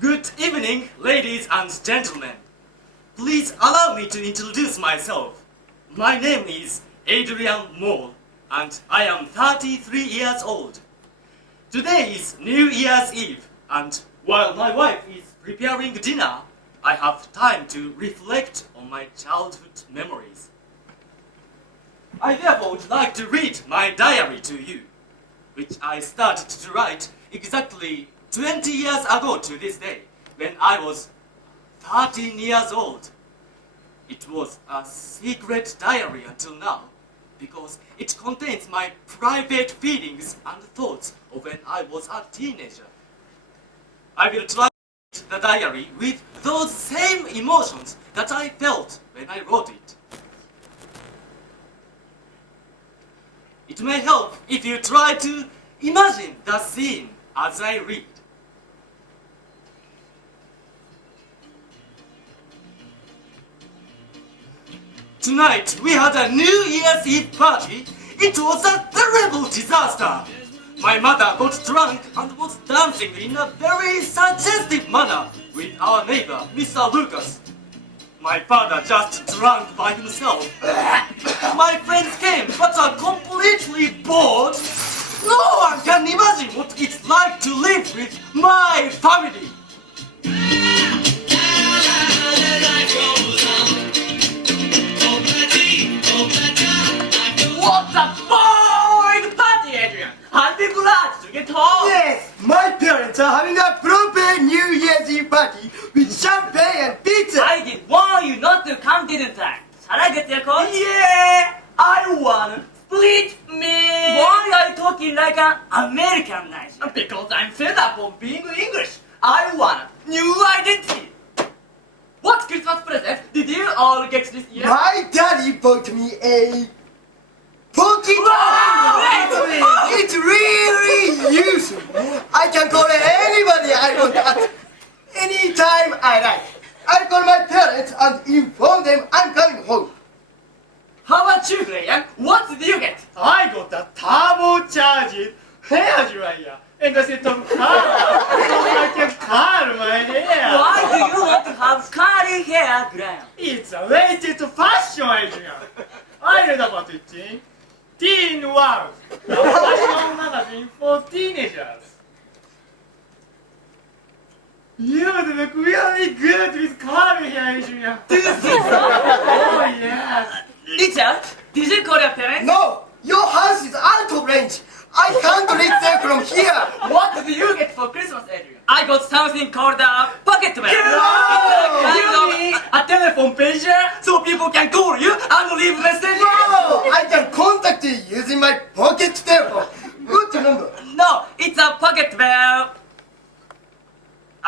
Good evening, ladies and gentlemen. Please allow me to introduce myself. My name is Adrian Moore, and I am 33 years old. Today is New Year's Eve, and while my wife is preparing dinner, I have time to reflect on my childhood memories. I therefore would like to read my diary to you, which I started to write exactly 20 years ago to this day, when I was 13 years old. It was a secret diary until now, because it contains my private feelings and thoughts of when I was a teenager. I will try to write the diary with those same emotions that I felt when I wrote it. It may help if you try to imagine the scene as I read. Tonight we had a New Year's Eve party. It was a terrible disaster. My mother got drunk and was dancing in a very suggestive manner with our neighbor, Mr. Lucas. My father just drank by himself. My friends came but are completely bored. No one can imagine what it's like to live with my family. What a boring party, Adrian! I'll be glad to get home! Yes, my parents are having a proper New Year's Eve party with champagne and pizza. I did warn you not to come dinner time. Shall I get your coat? Yeah, I wanna split me. Why are you talking like an American Nigerian? Because I'm fed up of being English. I want a new identity. What Christmas present did you all get this year? My daddy bought me a pocket Wow! diary. It's really useful. I can call anybody I want at any time I like. I call my parents and inform them I'm coming home. How about you, Graham? What did you get? I got a turbocharged hair dryer and a set of curls so I can curl my hair. Why do you want to have curly hair, Graham? It's a latest fashion, Adrian. I read about it in Teen World, a fashion magazine for teenagers. You would look really good with curly hair, Adrian. Do you think so? Oh, yes. Richard, did you call your parents? No, your house is out of range. I can't reach there from here. What did you get for Christmas, Adrian? I got something called a pocket bell. No! It's a telephone pager so people can call you and leave messages. No, I can contact you using my pocket telephone. Good to remember. No, it's a pocket bell.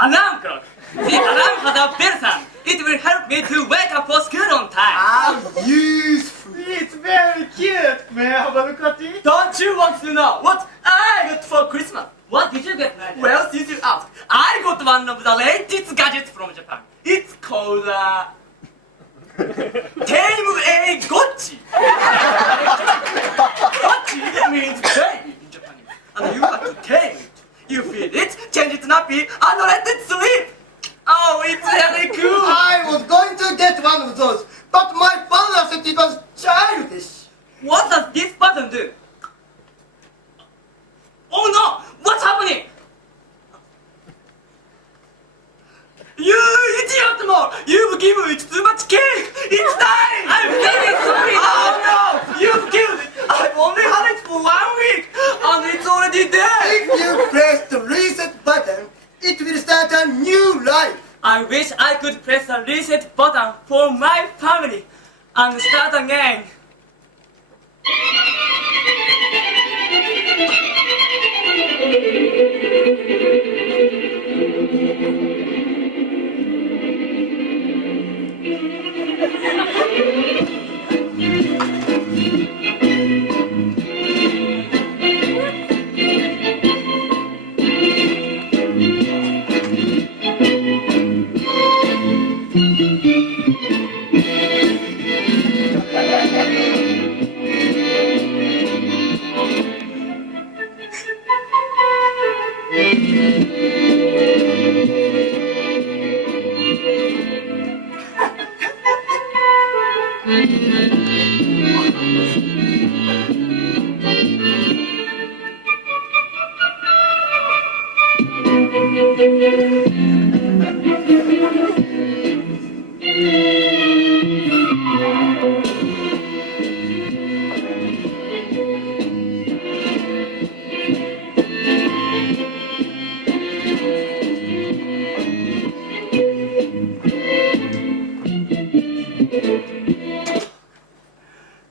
Alarm clock. The alarm has a bell sound. It will help me to wake up for school on time. How useful. It's very cute. May I have a look at it? Don't you want to know what I got for Christmas? What did you get, Nadia? Well, since you asked, I got one of the latest gadgets from Japan. It's called a Gotchi. Gotchi means baby in Japanese, and you have to tame it. You feed it, change its nappy, and let it sleep. Oh, it's really cool. I was going to get one of those, but my father said it was childish. What does this button do? Oh no! What's happening? You idiot more! You've given it too much cake! It's dying! I'm really sorry! Oh no! You've killed it! I've only had it for 1 week! And it's already dead! If you press the reset button, it will start a new life. I wish I could press the reset button for my family and start again.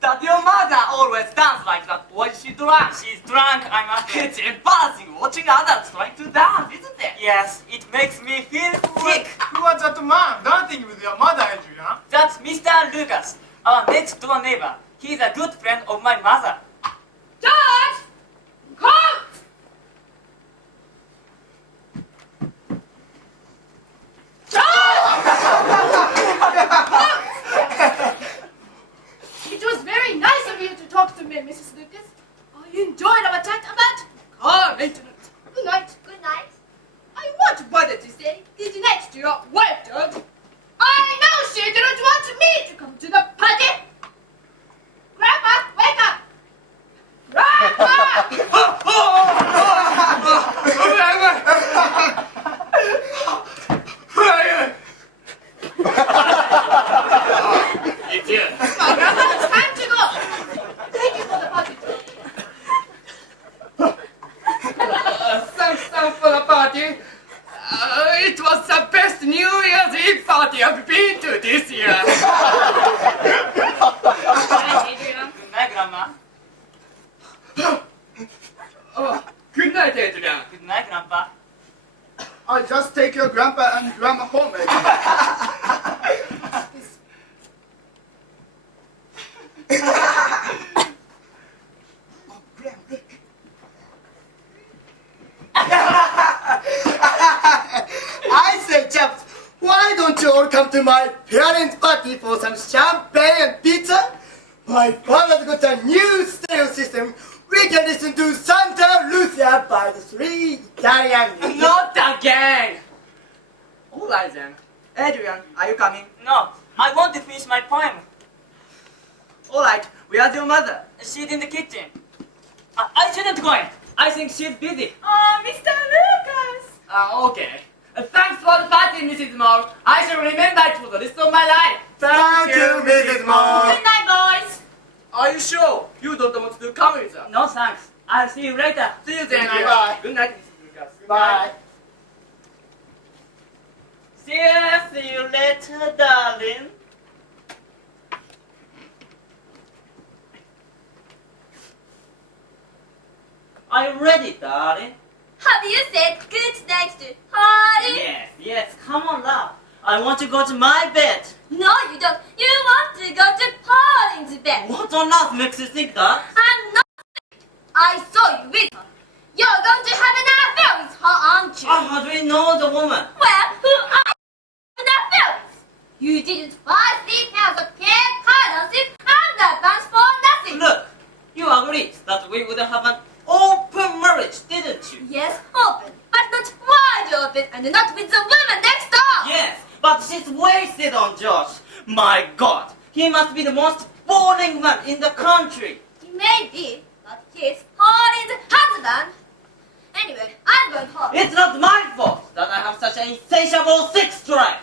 That your mother always dance like that. Why is she drunk? She's drunk, I'm afraid. It's embarrassing watching others trying to dance, isn't it? Yes, it makes me feel sick. Who was that man dancing with your mother, Adrian? That's Mr. Lucas, our next door neighbor. He's a good friend of my mother. George! Come! It was very nice of you to talk to me, Mrs. Lucas. I enjoyed our chat about car maintenance. Good night. Good night. I want Mother to say good night to your wife, George. I know she didn't want me to come to the party. Grandpa, wake up! Grandpa! It's you. Well, Grandpa, it's time to go. Thank you for the party, George. Thanks for the party. It was the best New Year's Eve party I've been to this year. Good night, Adrian. Good night, Grandma. Oh, good night, Adrian. Good night, Grandpa. I'll just take your grandpa and grandma home, maybe. Oh, grandma. I say, chaps, why don't you all come to my parents' party for some champagne and pizza? My father's got a new stereo system. We can listen to Santa Lucia by the three Italian. Not again. All right then. Adrian, are you coming? No, I want to finish my poem. All right. Where's your mother? She's in the kitchen. I shouldn't go in. I think she's busy. Oh, Mr. Lucas! Okay. Thanks for the party, Mrs. Moore. I shall remember it for the rest of my life. Thank you, Mrs. Moore. Good night, boys! Are you sure you don't want to come with us? No thanks. I'll see you later. See you then. Bye. Good night, Mrs. Lucas. Bye. See you later, darling. Are you ready, darling? Have you said good night to Harry? Yes, come on, love. I want to go to my bed. No, you don't. You want to go to Pauline's bed. What on earth makes you think that? I'm not. I saw you with her. You're going to have an affair with her, aren't you? How do we know the woman? Well, who are you an affair with? You didn't buy 3,000 cake currency and advance for nothing. Look, you agreed that we would have an open marriage, didn't you? Yes, open, but not wide open, and not with the woman next door. Yes, but she's wasted on Josh. My God, he must be the most boring man in the country. He may be, but he's Pauline's husband. Anyway, I'm going home. It's not my fault that I have such an insatiable sex drive.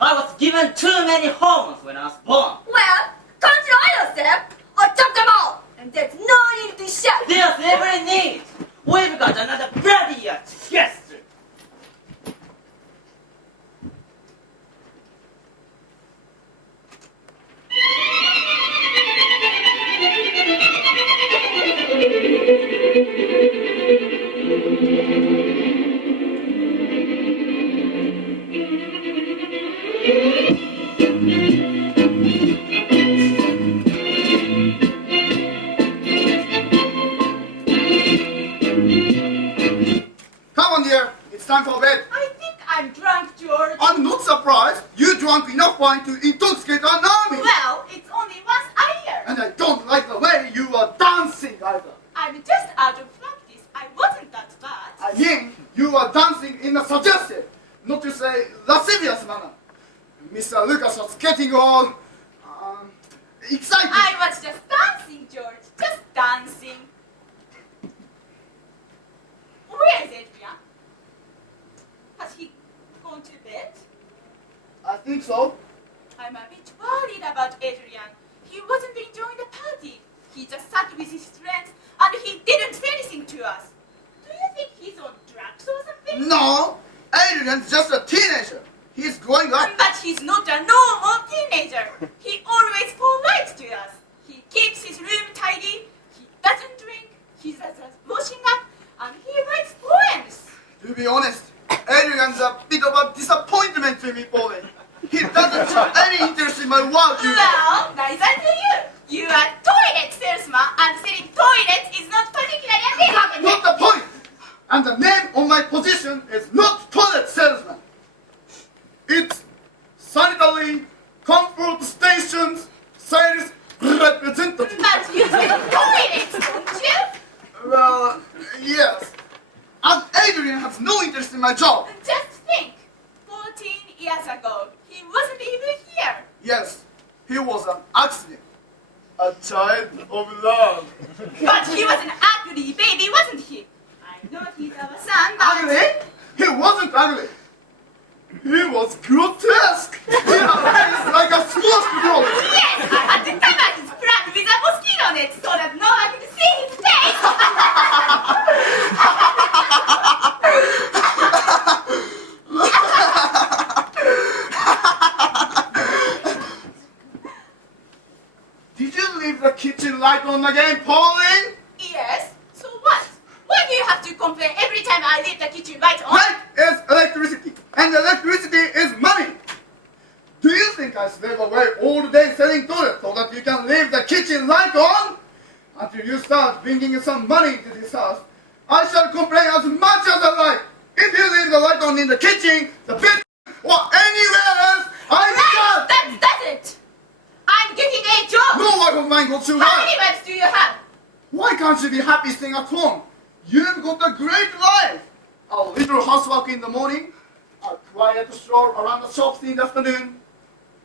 I was given too many hormones when I was born. Well, control yourself, or chop them all. And there's no need to shout. There's every need. We've got another bloody year to get through. Come on, dear. It's time for bed. I think I'm drunk, George. I'm not surprised. You drank enough wine to intoxicate an army. Well, it's only once a year. And I don't like the way you are dancing either. I'm just out of practice. I wasn't that bad. I mean, you are dancing in a suggestive, not to say lascivious manner. Mr. Lucas was getting all excited. I was just dancing, George. Just dancing. Where is Adrian? think so. I'm a bit worried about Adrian. He wasn't enjoying the party. He just sat with his friends and he didn't say anything to us. Do you think he's on drugs or something? No, Adrian's just a teenager. He's growing up. But he's not a normal teenager. He always polite to us. He keeps his room tidy. He doesn't drink. He's just washing up and he writes poems. To be honest, Adrian's a bit of a disappointment to me, Pauline. He doesn't show any interest in my work, you know. Well, nice to you. You are toilet salesman and selling toilets is not particularly appealing. Not the point. And the name on my position is not toilet salesman. It's sanitary comfort stations sales representative. But you sell toilets, don't you? Well, yes. And Adrian has no interest in my job. Just think. 14 years ago, he wasn't even here. Yes, he was an accident. A child of love. But he was an ugly baby, wasn't he? I know he's our son, but... Ugly? He wasn't ugly. He was grotesque. He had a face like a squashed roll. Yes, I had to cover his front with a mosquito net so that no one could see his face. Did you leave the kitchen light on again, Pauline? Yes, so what? Why do you have to complain every time I leave the kitchen light on? Light is electricity, and electricity is money. Do you think I slave away all day selling toilets so that you can leave the kitchen light on? Until you start bringing some money into this house, I shall complain as much as I like. If you leave the light on in the kitchen, the bed, or anywhere else, I shall... That's it! I'm getting a job! No wife of mine got too How high. many wives do you have? Why can't you be happy staying at home? You've got a great life. A little housework in the morning, a quiet stroll around the shops in the afternoon,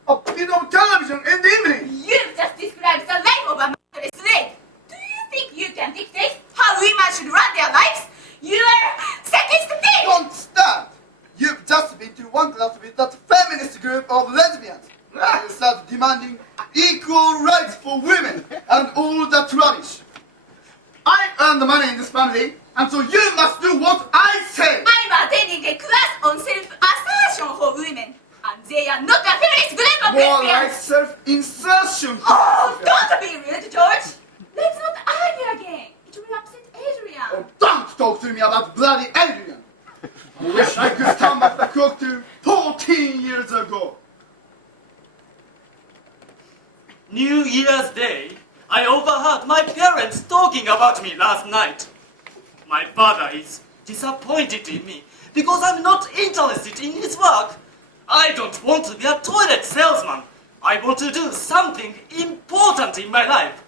a bit of television in the evening. You've just described the life of a motherless slave. Do you think you can dictate how women should run their lives? You're sexist thing! Don't stand. You've just been to one class with that feminist group of lesbians. You start demanding equal rights for women and all that rubbish. I earn the money in this family, and so you must do what I say. I'm attending a class on self-assertion for women, and they are not a feminist group of More like lesbians. self-insertion. Oh, don't be rude, George. Let's not argue again. It will upset Adrian. Oh, don't talk to me about bloody Adrian. I wish I could come back the clock to 14 years ago. New Year's Day, I overheard my parents talking about me last night. My father is disappointed in me because I'm not interested in his work. I don't want to be a toilet salesman. I want to do something important in my life.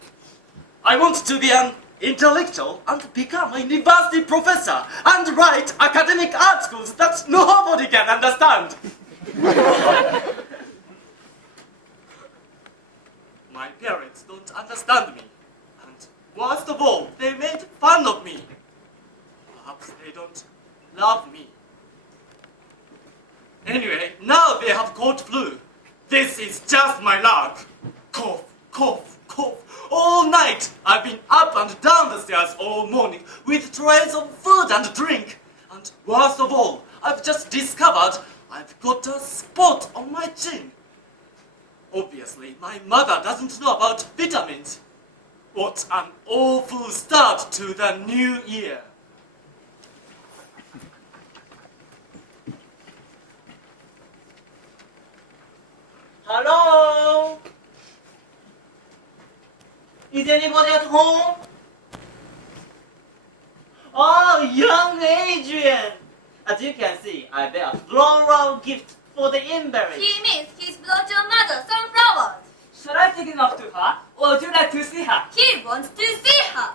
I want to be an intellectual and become a university professor and write academic articles that nobody can understand. My parents don't understand me, and worst of all, they made fun of me. Perhaps they don't love me. Anyway, now they have caught flu. This is just my luck. Cough, cough, cough. All night I've been up and down the stairs all morning with trays of food and drink. And worst of all, I've just discovered I've got a spot on my chin. Obviously, my mother doesn't know about vitamins. What an awful start to the new year. Hello? Is anybody at home? Oh, young Adrian! As you can see, I bear a floral gift for the invalid. He means he's brought your mother some flowers. Shall I take it off to her, or would you like to see her? He wants to see her.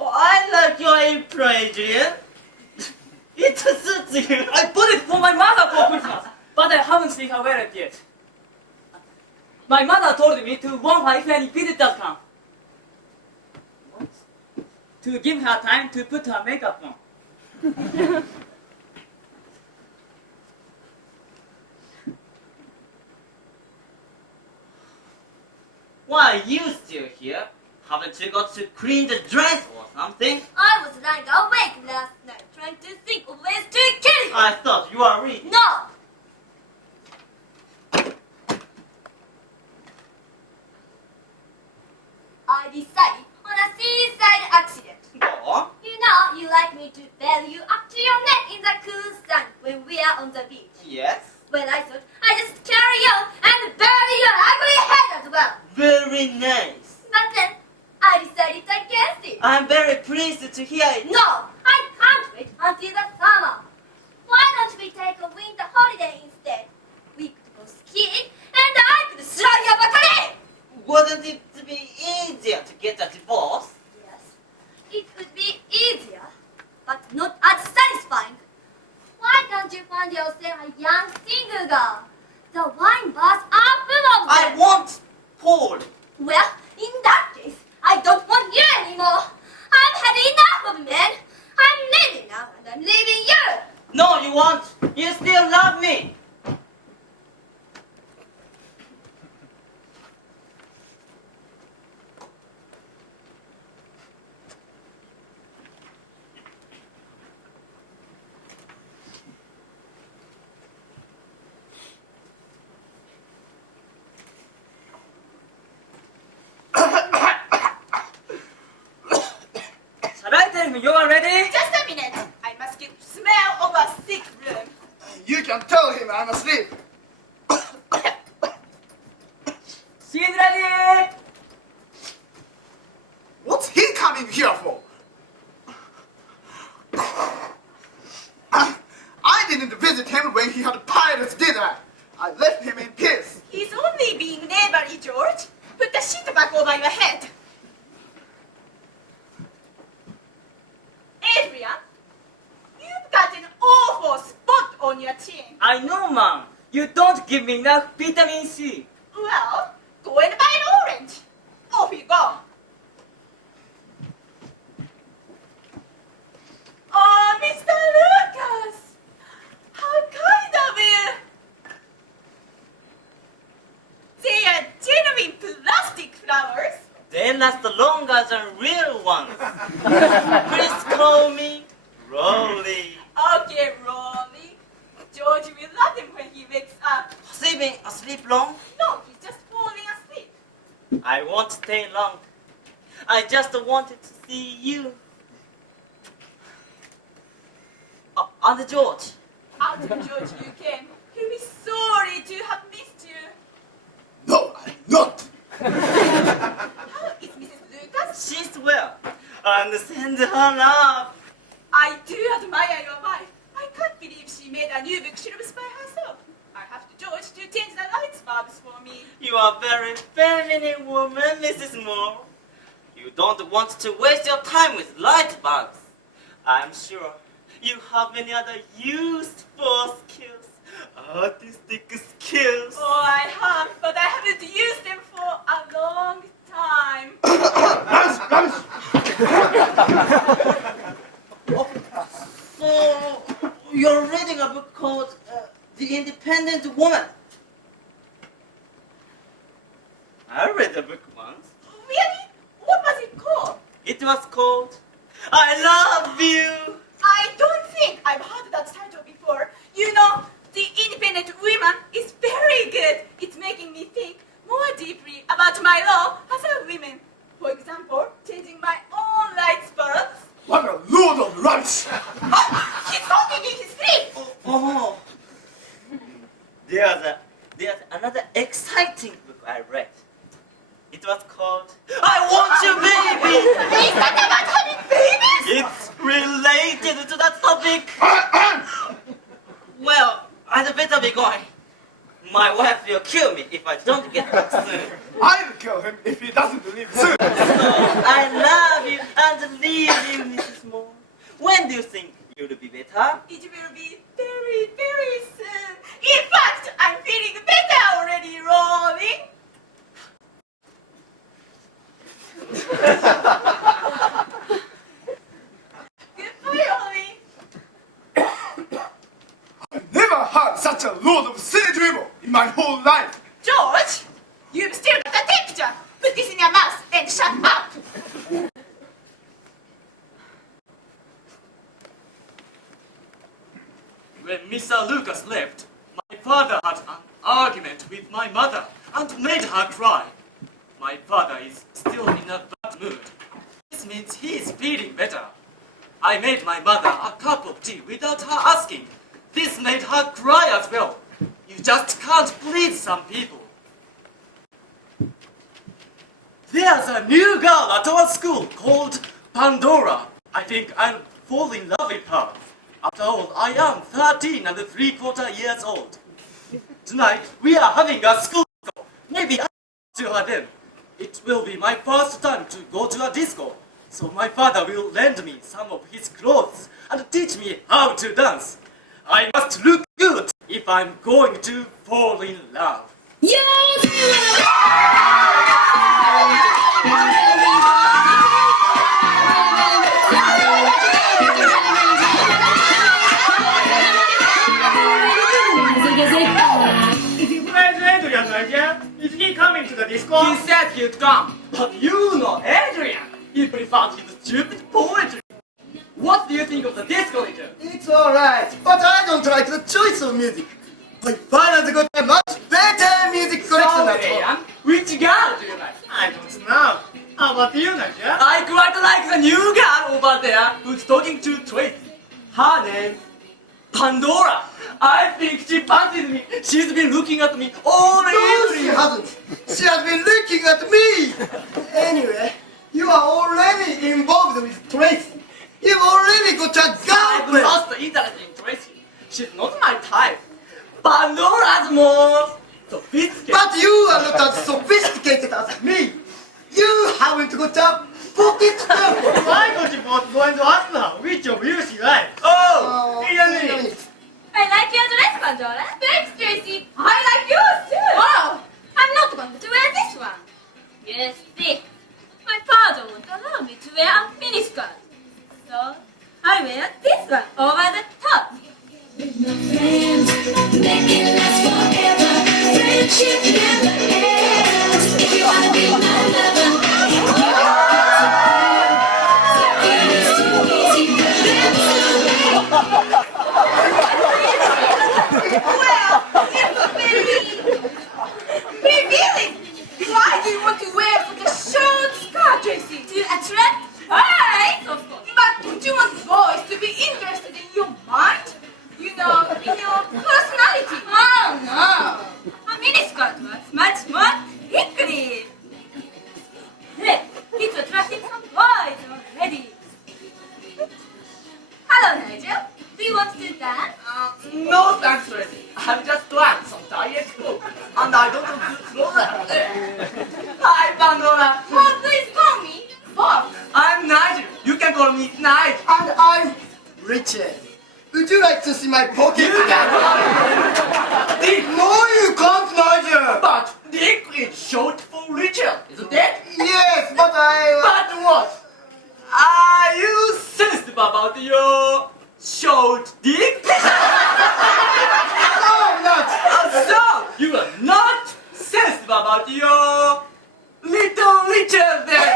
Oh, I like your apron, Adrian. It suits you. I bought it for my mother for Christmas, but I haven't seen her wear it yet. My mother told me to warn her if any visitors come. What? To give her time to put her makeup on. Why are you still here? Haven't you got to clean the dress or something? I was lying awake last night trying to think of ways to kill you. I thought you were reading. No! I decided on a seaside accident. Go on. You know, you like me to bail you up to your neck in the cool sun when we are on the beach. Yes. Well, I thought I'd just carry on and bury your ugly head as well. Very nice. But then, I decided against it. I'm very pleased to hear it. No, I can't wait until the summer. Why don't we take a winter holiday instead? We could go skiing and I could throw your bacon. Wouldn't it be easier to get a divorce? Yes, it would be easier, but not as satisfying. Why don't you find yourself a young single girl? The wine bars are full of them. I want Paul. Well, in that case, I don't want you anymore. I've had enough of men. I'm leaving now, and I'm leaving you. No, you won't. You still love me. Shall I tell him you are ready? Just a minute. I must get the smell of a sick room. You can tell him I'm asleep. She's ready. What's he coming here for? I didn't visit him when he had a pirate's dinner. I left him in peace. He's only being neighborly, George. Put the sheet back over your head. Adrian, you've got an awful spot on your chin. I know, Mom. You don't give me enough vitamin C. Well, go and buy an orange. Off you go. Oh, Mr. Lucas! How kind of you! They are genuine plastic flowers. They last longer than real ones. Please call me Rolly. Okay, Rolly. George will love him when he wakes up. Has he been asleep long? No, he's just falling asleep. I won't stay long. I just wanted to see you. Oh, and George. After George you came, he'll be sorry to have missed you. No, I'm not. How is Mrs. Lucas? She's well. And send her love. I do admire your wife. I can't believe she made a new bookshelves by herself. I have to George to change the light bulbs for me. You are a very feminine woman, Mrs. Moore. You don't want to waste your time with light bulbs. I'm sure you have many other useful skills, artistic skills. Oh, I have, but I haven't used them for a long time. So, you're reading a book called The Independent Woman. I read the book once. Really? What was it called? It was called I Love You. I don't think I've heard that title before. You know, The Independent Woman is very good. It's making me think more deeply about my role as a woman. For example, changing my own light bulbs. What a load of rubbish. He's talking in his sleep. Oh. There's another exciting book I read. It was called I Want You Baby. Is that about having babies? It's related to that topic. Well, I'd better be going. My wife will kill me if I don't get back soon. I'll kill him if he doesn't leave soon. So, I love you and leave you, Mrs. Moore. When do you think you'll be better? It will be very, very soon. In fact, I'm feeling better already, Rolly. Goodbye, Rolly. I've never had such a load of silly dribble in my whole life. George, you've still got the temperature. Put When Mr. Lucas left, my father had an argument with my mother and made her cry. My father is still in a bad mood. This means he is feeling better. I made my mother a cup of tea without her asking. This made her cry as well. You just can't please some people. There's a new girl at our school called Pandora. I think I'll fall in love with her. After all, I am 13 and 3/4 years old. Tonight, we are having a school disco. Maybe I'll to her then. It will be my first time to go to a disco. So my father will lend me some of his clothes and teach me how to dance. I must look good if I'm going to fall in love. Where's Adrian again? Is he coming to the disco? He said he'd come. But you know Adrian. He prefers his stupid poetry. What do you think of the disco leader? It's alright, but I don't like the choice of music. My father's got a much better music collection So, at home. Adrian, which girl do you like? I don't know. How about you, Nadia? I quite like the new girl over there who's talking to Tracy. Her name, Pandora. I think she fancies me. She's been looking at me all No, she evening. hasn't. She has been looking at me. Anyway, you are already involved with Tracy. You've already got a I've girlfriend. lost the interest in Tracy. She's not my type. Pandora's more sophisticated. But you are not as sophisticated as me. You haven't got a pocket telephone. Why don't you both go and ask her which of you she likes? Oh, Wait a minute. I like your dress, Pandora. Thanks, Tracy. I like yours too. Wow, I'm not going to wear this one. You see, my father won't allow me to wear a miniskirt. So, I wear this one over the top. Friends, make it last forever. Friendship never ends. If you wanna be my lover, it is too easy for them to Well, it's very revealing. Why do you want to wear such a short skirt, Tracy? To attract eyes, of course. But don't you want boys to be interested in your mind? You know, in your personality. Oh no! A miniskirt was much more thickly. Hey, it's attracting some boys already. Hello, Nigel. Do you want to dance? no thanks, Tracy. I've just learned some diet food, and I don't want to throw that. Hi, Pandora. Oh, please call me Bob. I'm Nigel. You can call me Nigel. And I'm Richard. Would you like to see my pocket? You can call me Dick. No, you can't, Nigel. But Dick is short for Richard, isn't it? Yes, but I... But what? Are you sensitive about your short dick? No, I'm not. So, you are not sensitive about your little Richard then?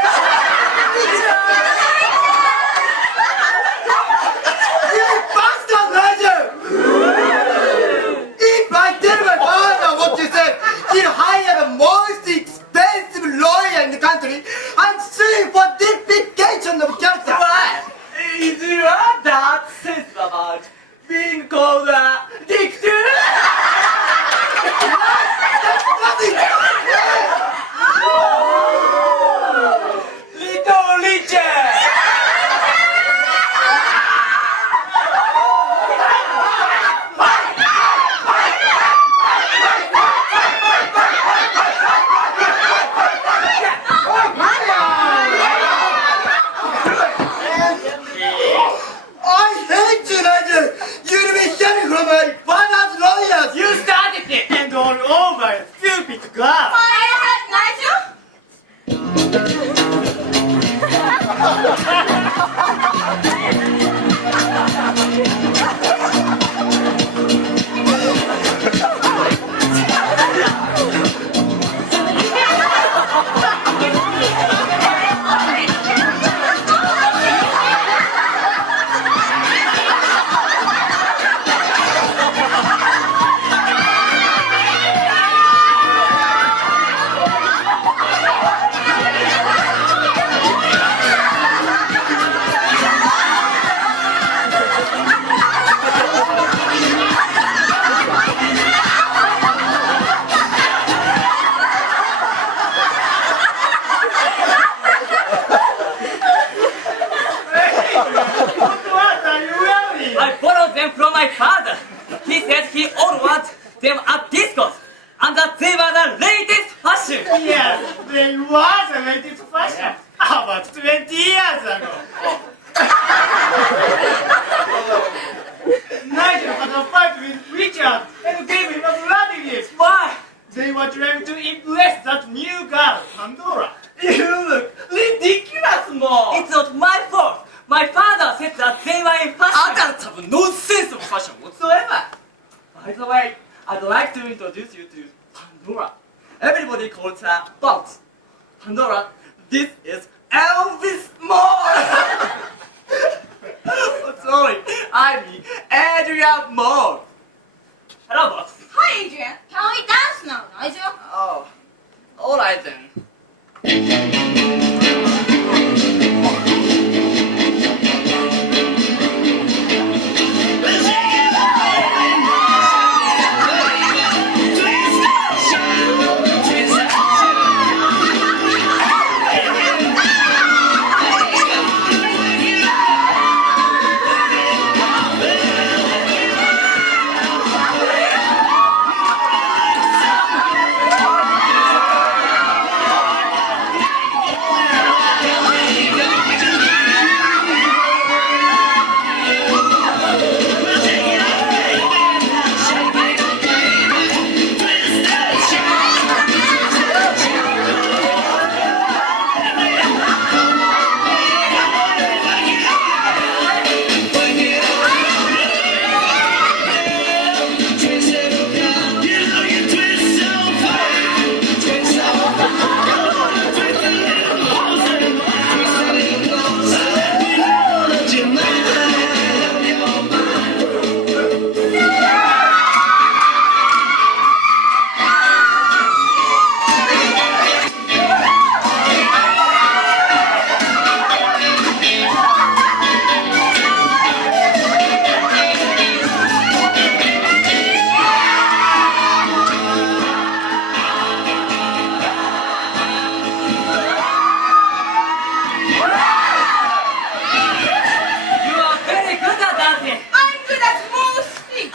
You bastard, Nigel! If I tell my father what you said, he'll hire the most expensive lawyer in the country and sue for defecation of character. Why? Is you that sensitive about being called a dick too? Nothing. Little Richard! I hate you, Nigel. You'll be hearing from my father's lawyers. You started it and all over, stupid girl. Nigel? He said he all wants them at discos, and that they were the latest fashion. Yes, they was the latest fashion. About 20 years ago. Nigel had a fight with Richard and gave him a bloody gift. Why? They were trying to impress that new girl, Pandora. You look ridiculous, Mo. It's not my fault. My father said that they were in fashion. Adults have no sense of fashion whatsoever. By the way, I'd like to introduce you to Pandora. Everybody calls her Box. Pandora, this is Elvis Moore. Oh, sorry, I mean Adrian Moore. Hello, Box. Hi, Adrian. Can we dance now, Nigel? Oh, all right then.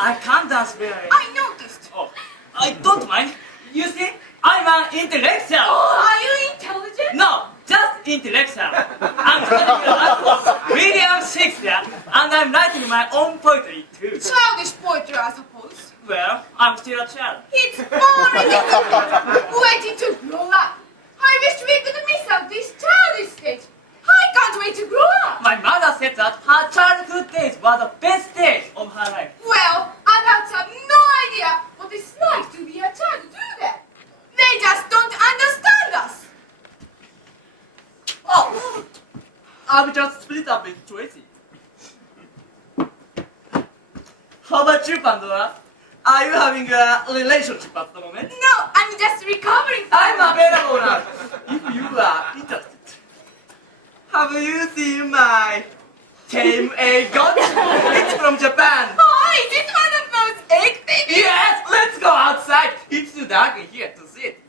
I can't dance very well. I noticed. Oh, I don't mind. You see, I'm an intellectual. Oh, are you intelligent? No, just intellectual. I'm studying the life of William Shakespeare, and I'm writing my own poetry too. Childish poetry, I suppose. Well, I'm still a child. It's boring, isn't it? Waiting to grow up. I wish we could miss out this childish stage. I can't wait to grow up. My mother said that her childhood days were the best days of her life. Well, adults have no idea what it's like to be a child, do they? They just don't understand us. Oh, I've just split up with Tracy. How about you, Pandora? Are you having a relationship at the moment? No, I'm just recovering. I'm available now, if you are interested. Have you seen my tame egg gun? It's from Japan. Oh, is it one of those egg things? Yes, let's go outside. It's too dark in here to see it.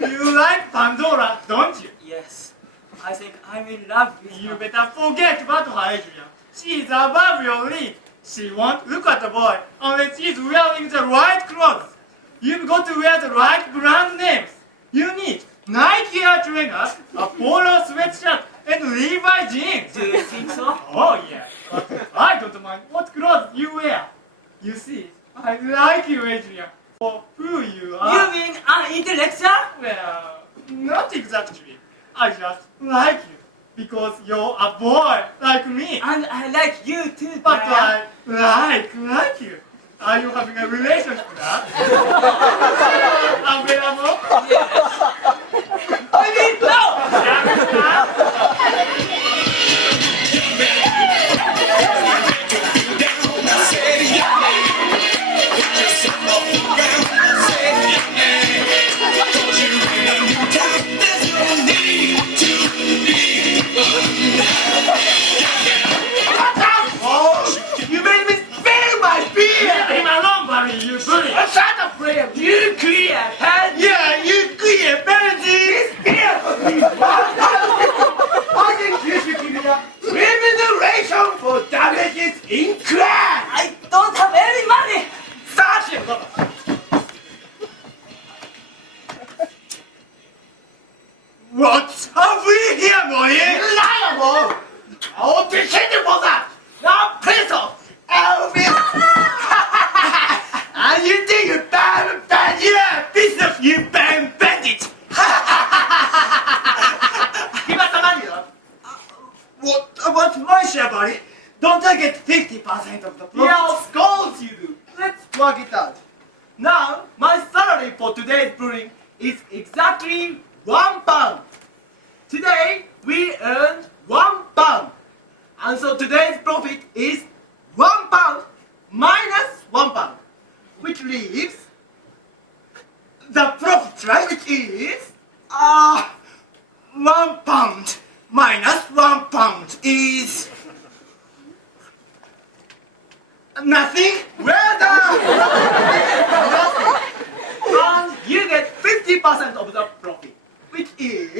You like Pandora, don't you? Yes, I think I'm in love with You her. better forget about her, Adrian. She's above your league. She won't look at the boy unless he's wearing the right clothes. You've got to wear the right brand names. You need Nike Air trainers, a polo sweatshirt, and Levi jeans. Do you think so? Oh yeah, but I don't mind what clothes you wear. You see, I like you, Adrian, for who you are. You mean an intellectual? Well, not exactly. I just like you because you're a boy like me. And I like you too, But Brian. I like you. Are you having a relationship now? Available? I mean, no! You made me spill my beer! Leave him alone, Barry, you bully! Shut up, Brian! You clear head! Yeah, you clear penalty! I think you should give me a remuneration for profit is incorrect! I don't have any money! Such What have we here, boy? reliable! I'll be hitting for that! Now, peso! Elvis! And you think you bad bandit? Yeah, business, you bang bandit! Give us the money, though. What about my share, buddy? Don't I get 50% of the profit? Yeah, of course you do. Let's work it out. Now, my salary for today's brewing is exactly £1. Today, we earned £1. And so today's profit is £1 minus £1, which leaves The profit, right? which is £1 minus £1 is nothing. well done. And you get 50% of the profit, which is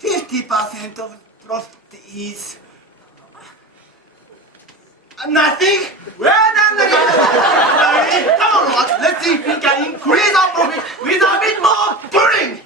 50% of profit is nothing. well done again. Come on, Lord. Let's see if we can increase our profit with a bit more brewing.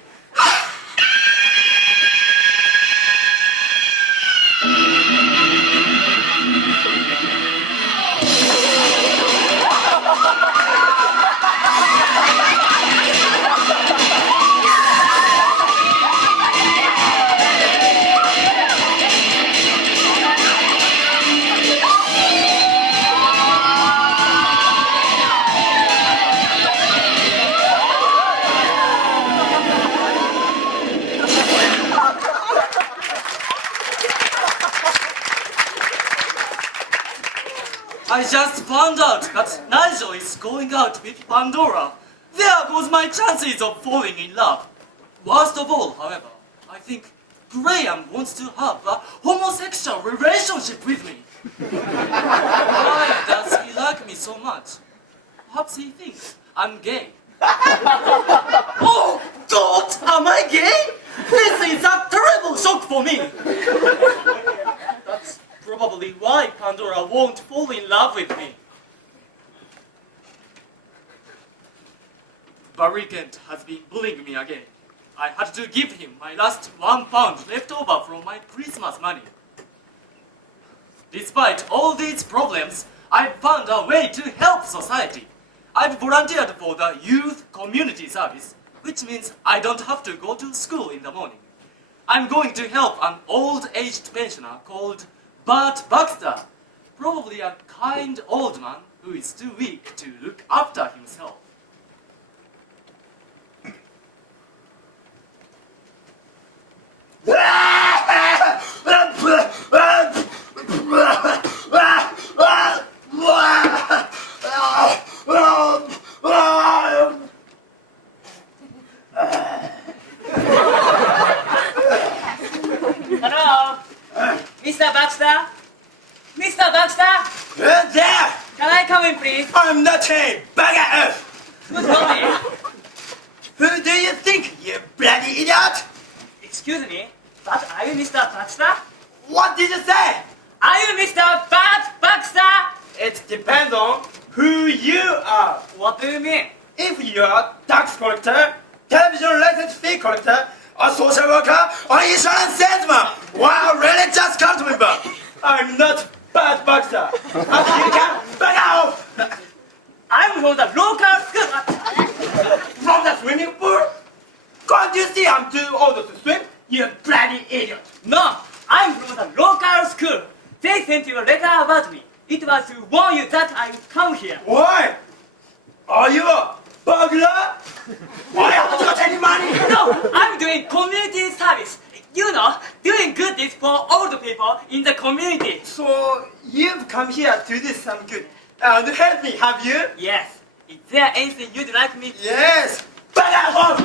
I just found out that Nigel is going out with Pandora. There goes my chances of falling in love. Worst of all, however, I think Graham wants to have a homosexual relationship with me. Why does he like me so much? Perhaps he thinks I'm gay. Oh God, am I gay? This is a terrible shock for me. That's probably why Pandora won't fall in love with me. Barry Kent has been bullying me again. I had to give him my last £1 left over from my Christmas money. Despite all these problems, I've found a way to help society. I've volunteered for the youth community service, which means I don't have to go to school in the morning. I'm going to help an old-aged pensioner called Bart Baxter, probably a kind old man who is too weak to look after himself. Hello, Mr. Baxter? Mr. Baxter? There! Can I come in, please? I'm not a bugger! Who told me? Who do you think, you bloody idiot? Excuse me, but are you Mr. Baxter? What did you say? Are you Mr. Bart Baxter? It depends on who you are. What do you mean? If you're a tax collector, television license fee collector, a social worker, or insurance salesman, or a religious cult member, I'm not Bart Baxter. And you can back off! I'm from the local school. From the swimming pool? Can't you see I'm too old to swim, you bloody idiot? No, I'm from the local school. They sent you a letter about me. It was to warn you that I would come here. Why? Are you a burglar? I haven't got any money! No, I'm doing community service. You know, doing good deeds for old people in the community. So, you've come here to do some good and help me, have you? Yes. Is there anything you'd like me to do? Yes! Back off!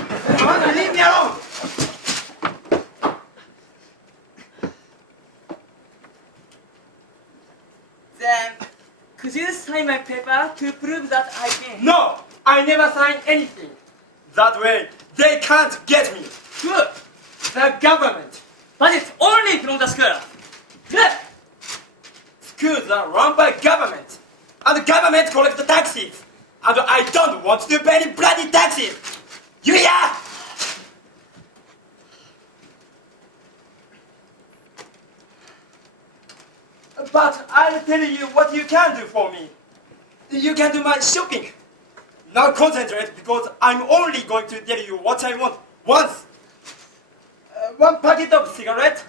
Leave me alone! Then, could you sign my paper to prove that I can? No! I never signed anything. That way, they can't get me. Good. The government. But it's only from the school. Good. schools are run by government. And the government collects the taxes. And I don't want to pay any bloody taxes. You hear? But I'll tell you what you can do for me. You can do my shopping. Now concentrate, because I'm only going to tell you what I want once. 1 packet of cigarette,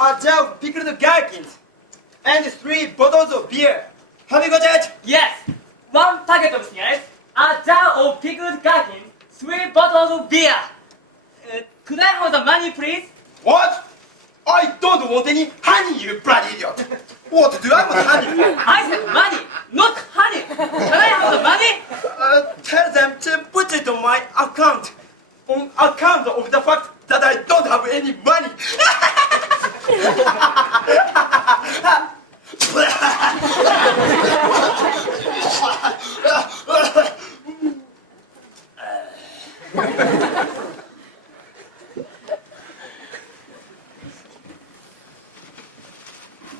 a jar of pickled gherkins, and 3 bottles of beer. Have you got it? Yes, 1 packet of cigarettes, a jar of pickled gherkins, 3 bottles of beer. Could I have the money, please? What? I don't want any honey, you bloody idiot. What do I want honey? I said money, not honey. Can I have the money? Tell them to put it on my account. On account of the fact that I don't have any money.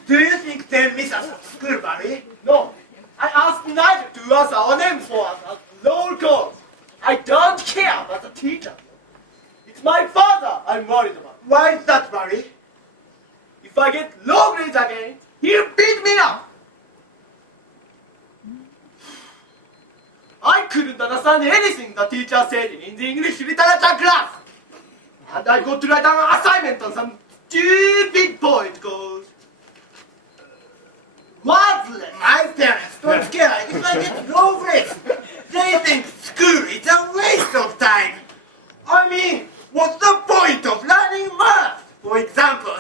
Do you think they miss us at school, Barry? No. I asked Nigel to answer our names for us as roll calls. I don't care about the teacher. It's my father I'm worried about. Why is that, Barry? If I get low grades again, he'll beat me up. I couldn't understand anything the teacher said in the English literature class. And I got to write an assignment on some stupid poet called worthless. My parents don't care if I get low grades. They think school is a waste of time. I mean, what's the point of learning math, for example?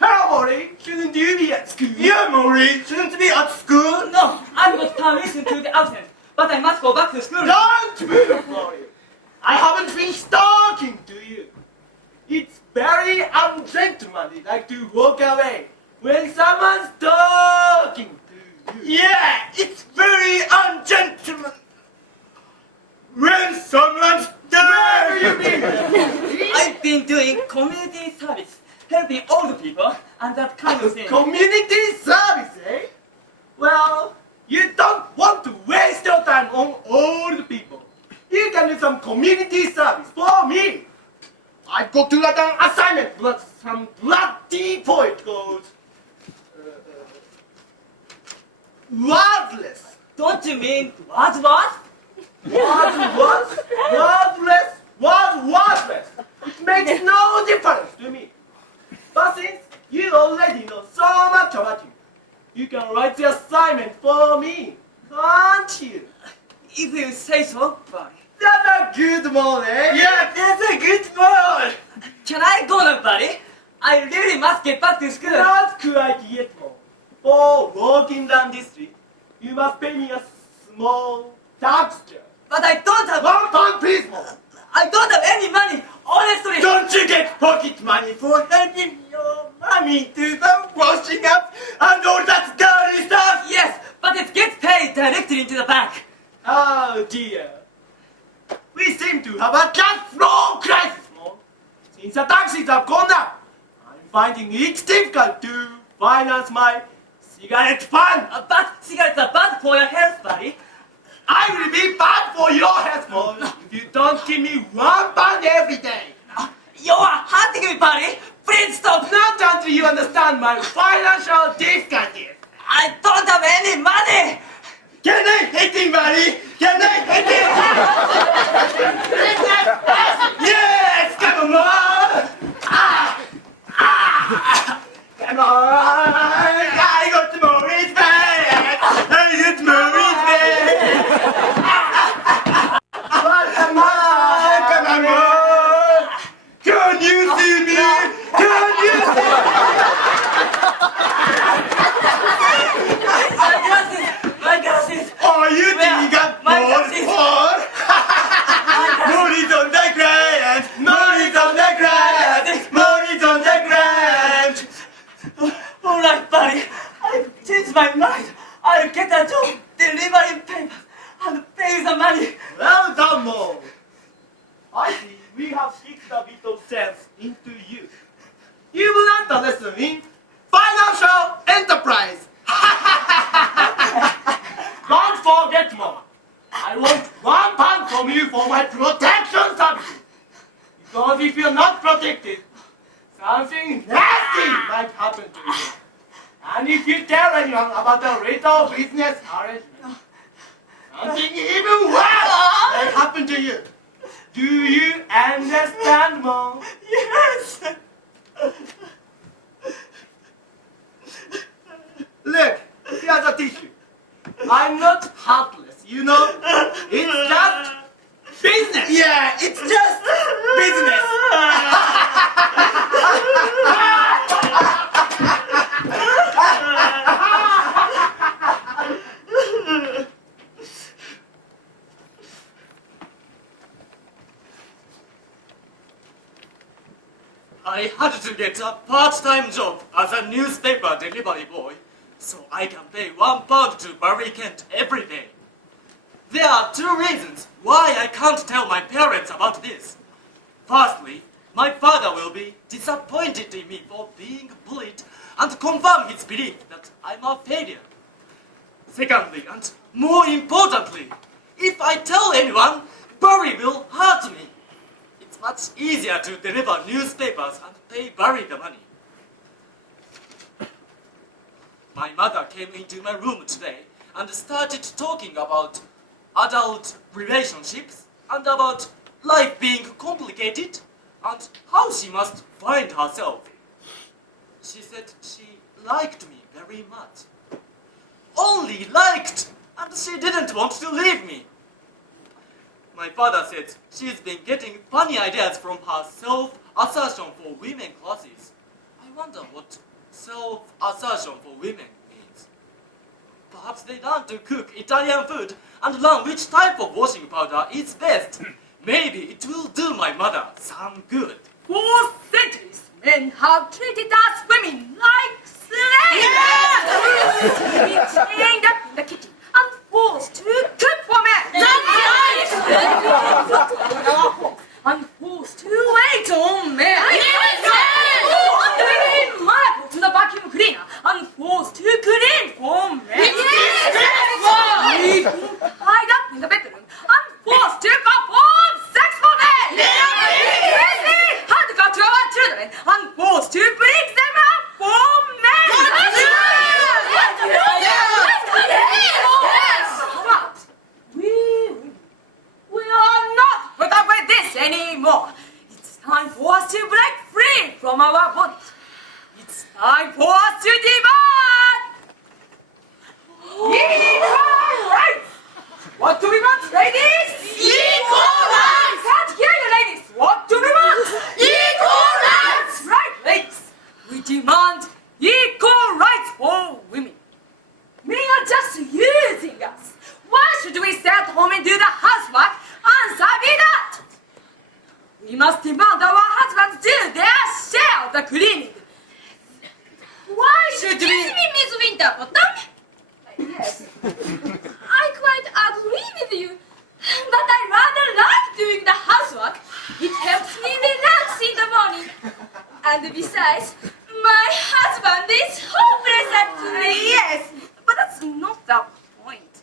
Hello, Mori. Shouldn't you be at school? Yeah, Mori. Shouldn't be at school? No, I'm not permission to the absent, but I must go back to school. Don't move, Mori. I haven't finished talking to you. It's very ungentlemanly like to walk away when someone's talking to you. Yeah, it's very ungentlemanly when someone's talking. I've been doing community service, helping old people and that kind of thing. Community service, eh? Well, you don't want to waste your time on old people. You can do some community service for me. I've got to write an assignment with some bloody poet called worthless. Don't you mean Wordsworth? Worthless? Worthless. It makes no difference to me. But since you already know so much about you can write the assignment for me, can't you? If you say so, but That's a good one, eh? Yeah, that's a good one. can I go now, buddy? I really must get back to school. Not quite yet, more. For walking down this street, you must pay me a small tax charge. But I don't have... 1 pound, please, more. I don't have any money, honestly. Don't you get pocket money for helping your mommy do the washing up and all that dirty stuff? Yes, but it gets paid directly into the bank. Oh dear. We seem to have a cash flow crisis, Mom. Since the taxes have gone up, I'm finding it difficult to finance my cigarette fund. But cigarettes are bad for your health, buddy. I will be bad for your health, Mom, if you don't give me 1 pound every day. You are hurting me, buddy. Please stop. Not until you understand my financial difficulties. I don't have any money. Can I hit him, buddy? Can I hit him? Yes, come on! Come on! I got Mori's back! I got Mori's back! Come on! Come on, boy! Can you see me? Can you see me? My glasses. Oh, you think you got My more? glasses. Mori's on the ground! Mori's on the ground! Mori's on the ground! All right, buddy. I've changed my mind. I'll get a job delivering papers and pay the money. Well done, Mo. I see we have kicked a bit of sense into you. You've learned a lesson in predicted, something nasty might happen to you. And if you tell anyone about the little business arrangement, something even worse may happen to you. Do you understand, Mom? Yes! Look, here's a tissue. I'm not heartless, you know? It's just business. Yeah, it's just business. I had to get a part-time job as a newspaper delivery boy, so I can pay £1 to Barry Kent every day. There are two reasons why I can't tell my parents about this. Firstly, my father will be disappointed in me for being bullied and confirm his belief that I'm a failure. Secondly, and more importantly, if I tell anyone, Barry will hurt me. It's much easier to deliver newspapers and pay Barry the money. My mother came into my room today and started talking about adult relationships and about life being complicated and how she must find herself. She said she liked me very much. Only liked, and she didn't want to leave me. My father said she's been getting funny ideas from her self-assertion for women classes. I wonder what self-assertion for women means. Perhaps they learn to cook Italian food and learn which type of washing powder is best. Maybe it will do my mother some good. For centuries, men have treated us women like slaves. We chained up in the kitchen and forced to cook for men. And forced to wait on men. Women manacled to the vacuum cleaner and forced to clean for men. We've been tied up in the bedroom and forced to perform sex for men. Handcuffed to our children and forced to bring them up for men. But we are not put up with this anymore. It's time for us to break free from our bodies. It's time for us to demand equal rights. What do we want, ladies? Equal rights! Can't hear you, ladies. What do we want? Equal rights! Right, ladies. We demand equal rights for women. Men are just using us. Why should we stay at home and do the housework? Answer me that! We must demand our husbands do their share of the cleaning. Why should we... Excuse me, Miss Winterbottom. Yes. I quite agree with you, but I rather like doing the housework. It helps me relax in the morning. And besides, my husband is hopeless actually. Yes, but that's not the point.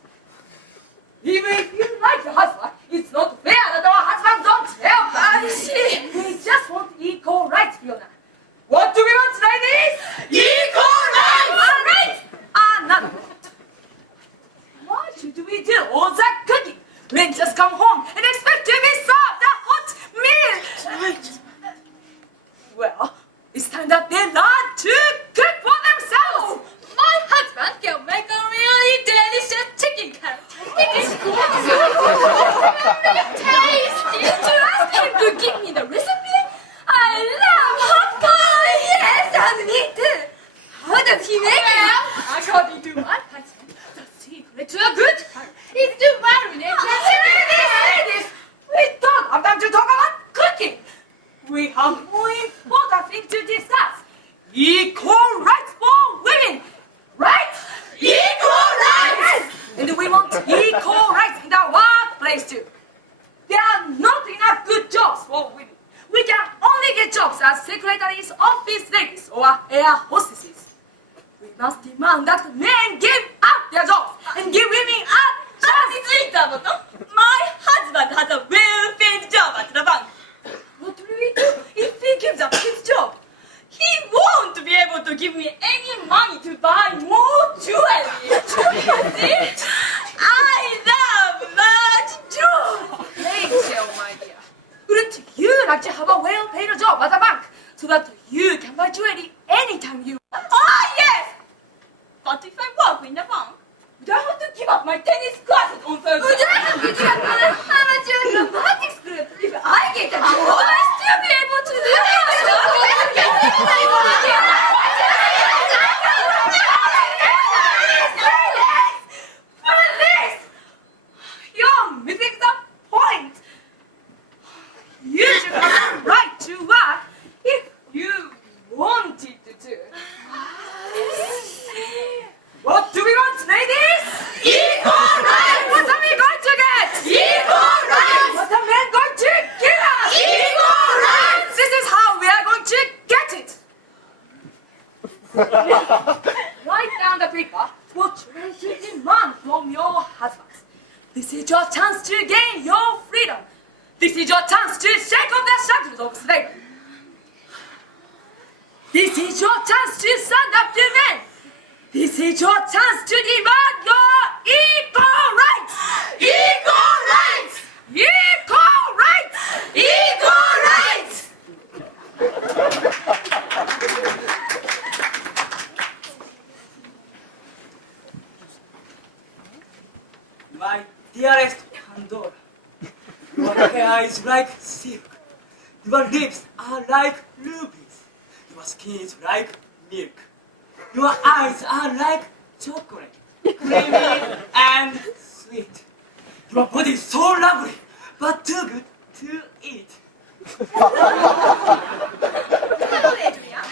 Even if you like the housework, it's not fair that our husbands don't help us. I see. We just want equal rights, Fiona. What do we want, ladies? Equal rights! All right. Another point. Why should we do all that cooking? Men just come home and expect to be served a hot meal. Right. Well, it's time that they learn to cook for themselves. My husband can make a really delicious chicken curry. It is really tasty. To ask him to give me the recipe. I love hot pie. Yes, and me too. How does he make it? According to my husband, the secret to a good curry is to marinate the ladies. We don't have time to talk about cooking. We have more important things to discuss. Equal rights for women. Right? Equal rights! And we want equal rights in the workplace too. There are not enough good jobs for women. We can only get jobs as secretaries, office ladies, or air hostesses. We must demand that men give up their jobs and give women a chance. My husband has a well-paid job at the bank. What will we do if we gives up his job, he won't be able to give me any money to buy more jewelry. You see? I love large jewels. Rachel, my dear, wouldn't you like to have a well-paid job at a bank so that you can buy jewelry anytime you want? Ah, yes! But if I work in the bank, would I have to give up my tennis classes on Thursday? Would I have to give up my amateur dramatics group if I get a job? Would I still be able to do Please! You're missing the point. You should have the right to work if you wanted to. What do we want, ladies? Equal rights! What are we going to get? Equal rights! What are men going to give us? Equal rights! This is how we are going to get it. Write down the paper what you demand from your husbands. This is your chance to gain your freedom. This is your chance to shake off the shackles of slavery. This is your chance to stand up to men. This is your chance to demand your equal rights! Equal rights! Equal rights! Equal rights! My dearest Pandora, your hair is like silk. Your lips are like rubies. Your skin is like milk. Your eyes are like chocolate, creamy and sweet. Your body is so lovely, but too good to eat. Hello, Adrian.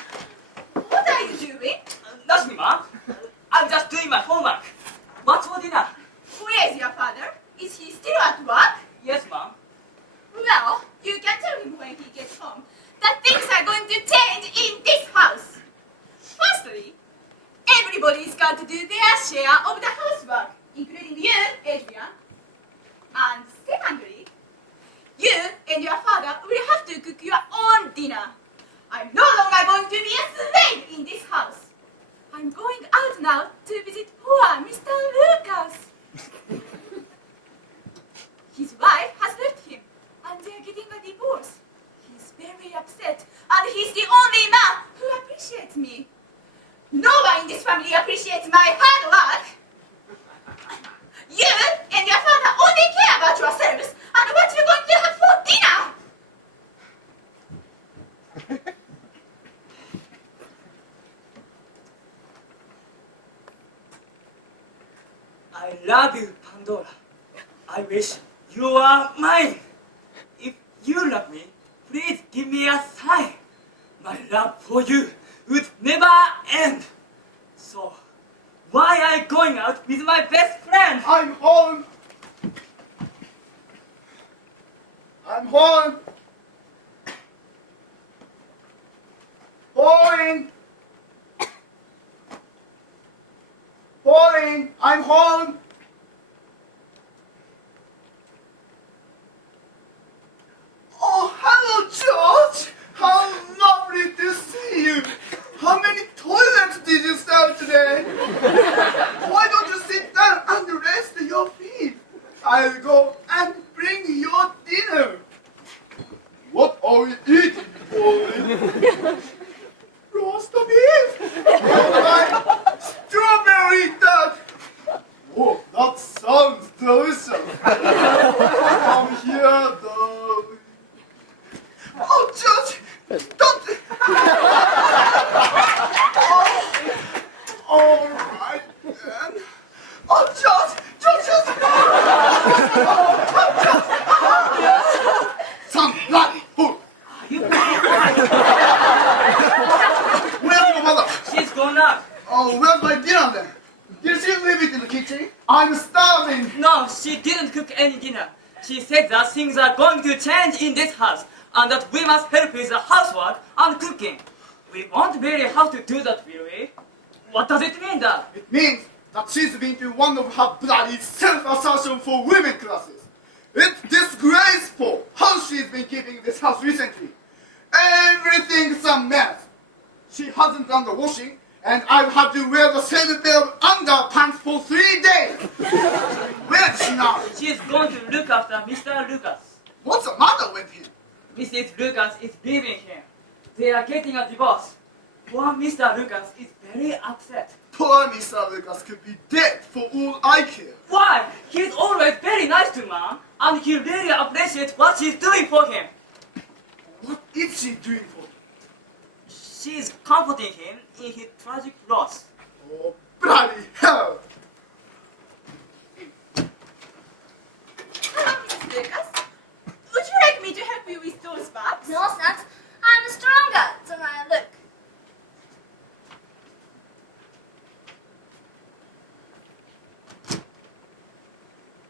What are you doing? Nothing, Mom. I'm just doing my homework. What's for dinner? Where is your father? Is he still at work? Yes, Mom. Well, you can tell him when he gets home that things are going to change in this house. Firstly, everybody is going to do their share of the housework, including you, Adrian. And secondly, you and your father will have to cook your own dinner. I'm no longer going to be a slave in this house. I'm going out now to visit poor Mr. Lucas. His wife has left him, and they're getting a divorce. He's very upset, and he's the only man who appreciates me. No one in this family appreciates my hard work. You and your father only care about yourselves and what you're going to have for dinner. I love you, Pandora. I wish you are mine. If you love me, please give me a sign. My love for you would never end. So, why are you going out with my best friend? I'm home. I'm home. Pauline. Pauline, I'm home. Oh, hello, George. How lovely to see you. How many toilets did you sell today? Why don't you sit down and rest your feet? I'll go and bring your dinner. What are we eating, Pauline? Roast beef. Oh, my strawberry duck. Oh, that sounds delicious. Come here, darling. Oh, George, don't. All right, then. Oh, George. Some bloody fool. Where's your mother? She's gone out. Oh, where's my dinner then? Did she leave it in the kitchen? I'm starving. No, she didn't cook any dinner. She said that things are going to change in this house and that we must help with the housework and cooking. We won't really have to do that, will we? What does it mean, Dad? It means that she's been to one of her bloody self-assertion for women classes. It's disgraceful how she's been keeping this house recently. Everything's a mess. She hasn't done the washing, and I've had to wear the same pair of underpants for 3 days. Where's she now? She's going to look after Mr. Lucas. What's the matter with him? Mrs. Lucas is leaving him. They are getting a divorce. Poor Mr. Lucas is very upset. Poor Mr. Lucas could be dead for all I care. Why? He's always very nice to Mom, and he really appreciates what she's doing for him. What is she doing for him? She's comforting him in his tragic loss. Oh, bloody hell! Hello, Mrs. Lucas. Would you like me to help you with those bags? No, thanks. I'm stronger than I look.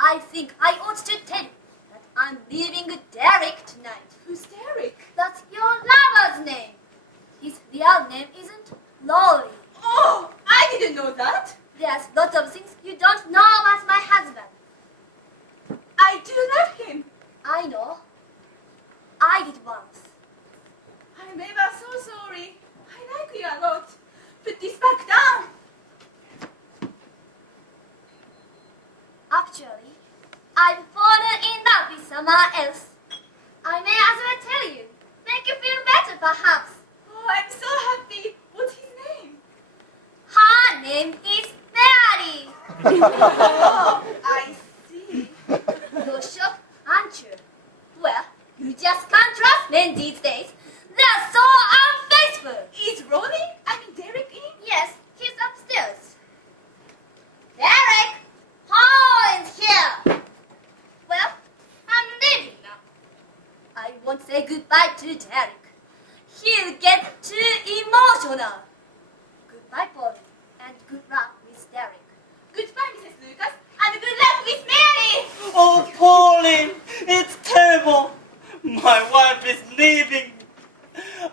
I think I ought to tell you that I'm leaving Derek tonight. Who's Derek? That's your lover's name. His real name isn't Lolly. Oh, I didn't know that. There's lots of things you don't know about my husband. I do love him. I know. I did once. I'm ever so sorry. I like you a lot. Put this back down. Actually, I've fallen in love with someone else. I may as well tell you. Make you feel better, perhaps. Oh, I'm so happy. What's his name? Her name is Mary. Oh, I see. You're shocked, aren't you? Well, you just can't trust men these days. They're so unfaithful. Is Derek in? Yes, he's upstairs. Derek! How is here? Well, I'm leaving now. I won't say goodbye to Derek. He'll get too emotional. Goodbye, Polly, and good luck with Derek. Goodbye, Mrs. Lucas, and good luck with Mary. Oh, Pauline, it's terrible. My wife is leaving me.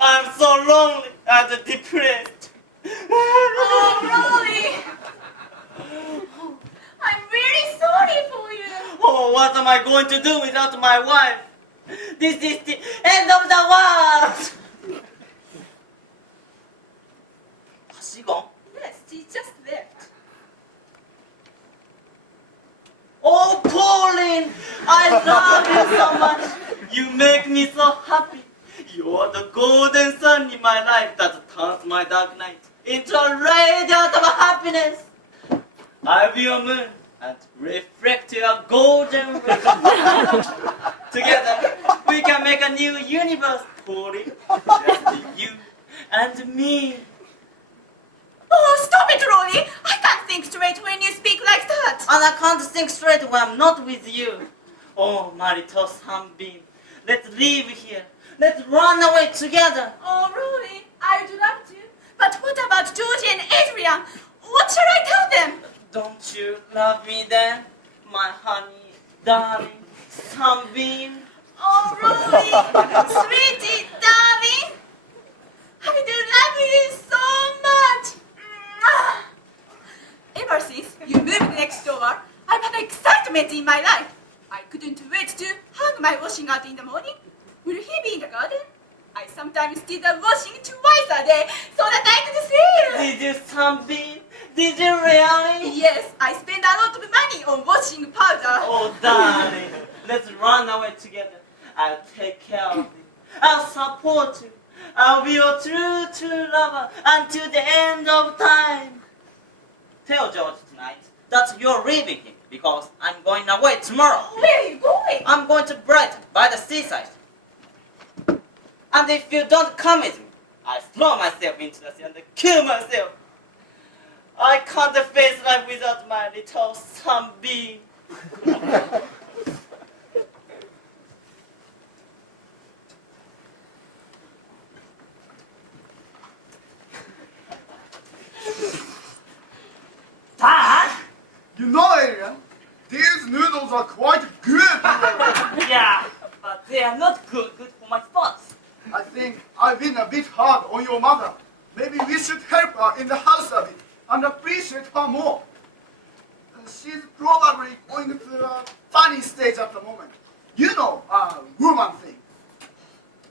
I'm so lonely and depressed. Oh, Rolly. I'm really sorry for you. Oh, what am I going to do without my wife? This is the end of the world. Has she gone? Yes, she just left. Oh, Pauline, I love you so much. You make me so happy. You are the golden sun in my life that turns my dark night into a radiant of happiness. I'll be your moon and reflect your golden rays. Together, we can make a new universe, Pauline. Just you and me. Oh, stop it, Rolly. I can't think straight when you speak like that. And I can't think straight when I'm not with you. Oh, my little sunbeam, let's leave here. Let's run away together. Oh, Rolly, I would love to. But what about Georgie and Adrian? What shall I tell them? Don't you love me then, my honey, darling, sunbeam? Oh, Rolly, sweetie, darling. I do love you so much. Mwah. Ever since you moved next door, I've had excitement in my life. I couldn't wait to hang my washing out in the morning. Will he be in the garden? I sometimes did the washing twice a day so that I could see you. Did you, sunbeam? Did you really? Yes, I spend a lot of money on washing powder. Oh, darling, let's run away together. I'll take care of you. I'll support you. I'll be your true lover until the end of time. Tell George tonight that you're leaving him because I'm going away tomorrow. Where are you going? I'm going to Brighton by the seaside. And if you don't come with me, I throw myself into the sea and kill myself. I can't face life without my little sunbeam. Dad? You know, Adrian, these noodles are quite good. Yeah, but they are not good for my spots. I think I've been a bit hard on your mother. Maybe we should help her in the house a bit and appreciate her more. She's probably going through a funny stage at the moment. You know, woman thing.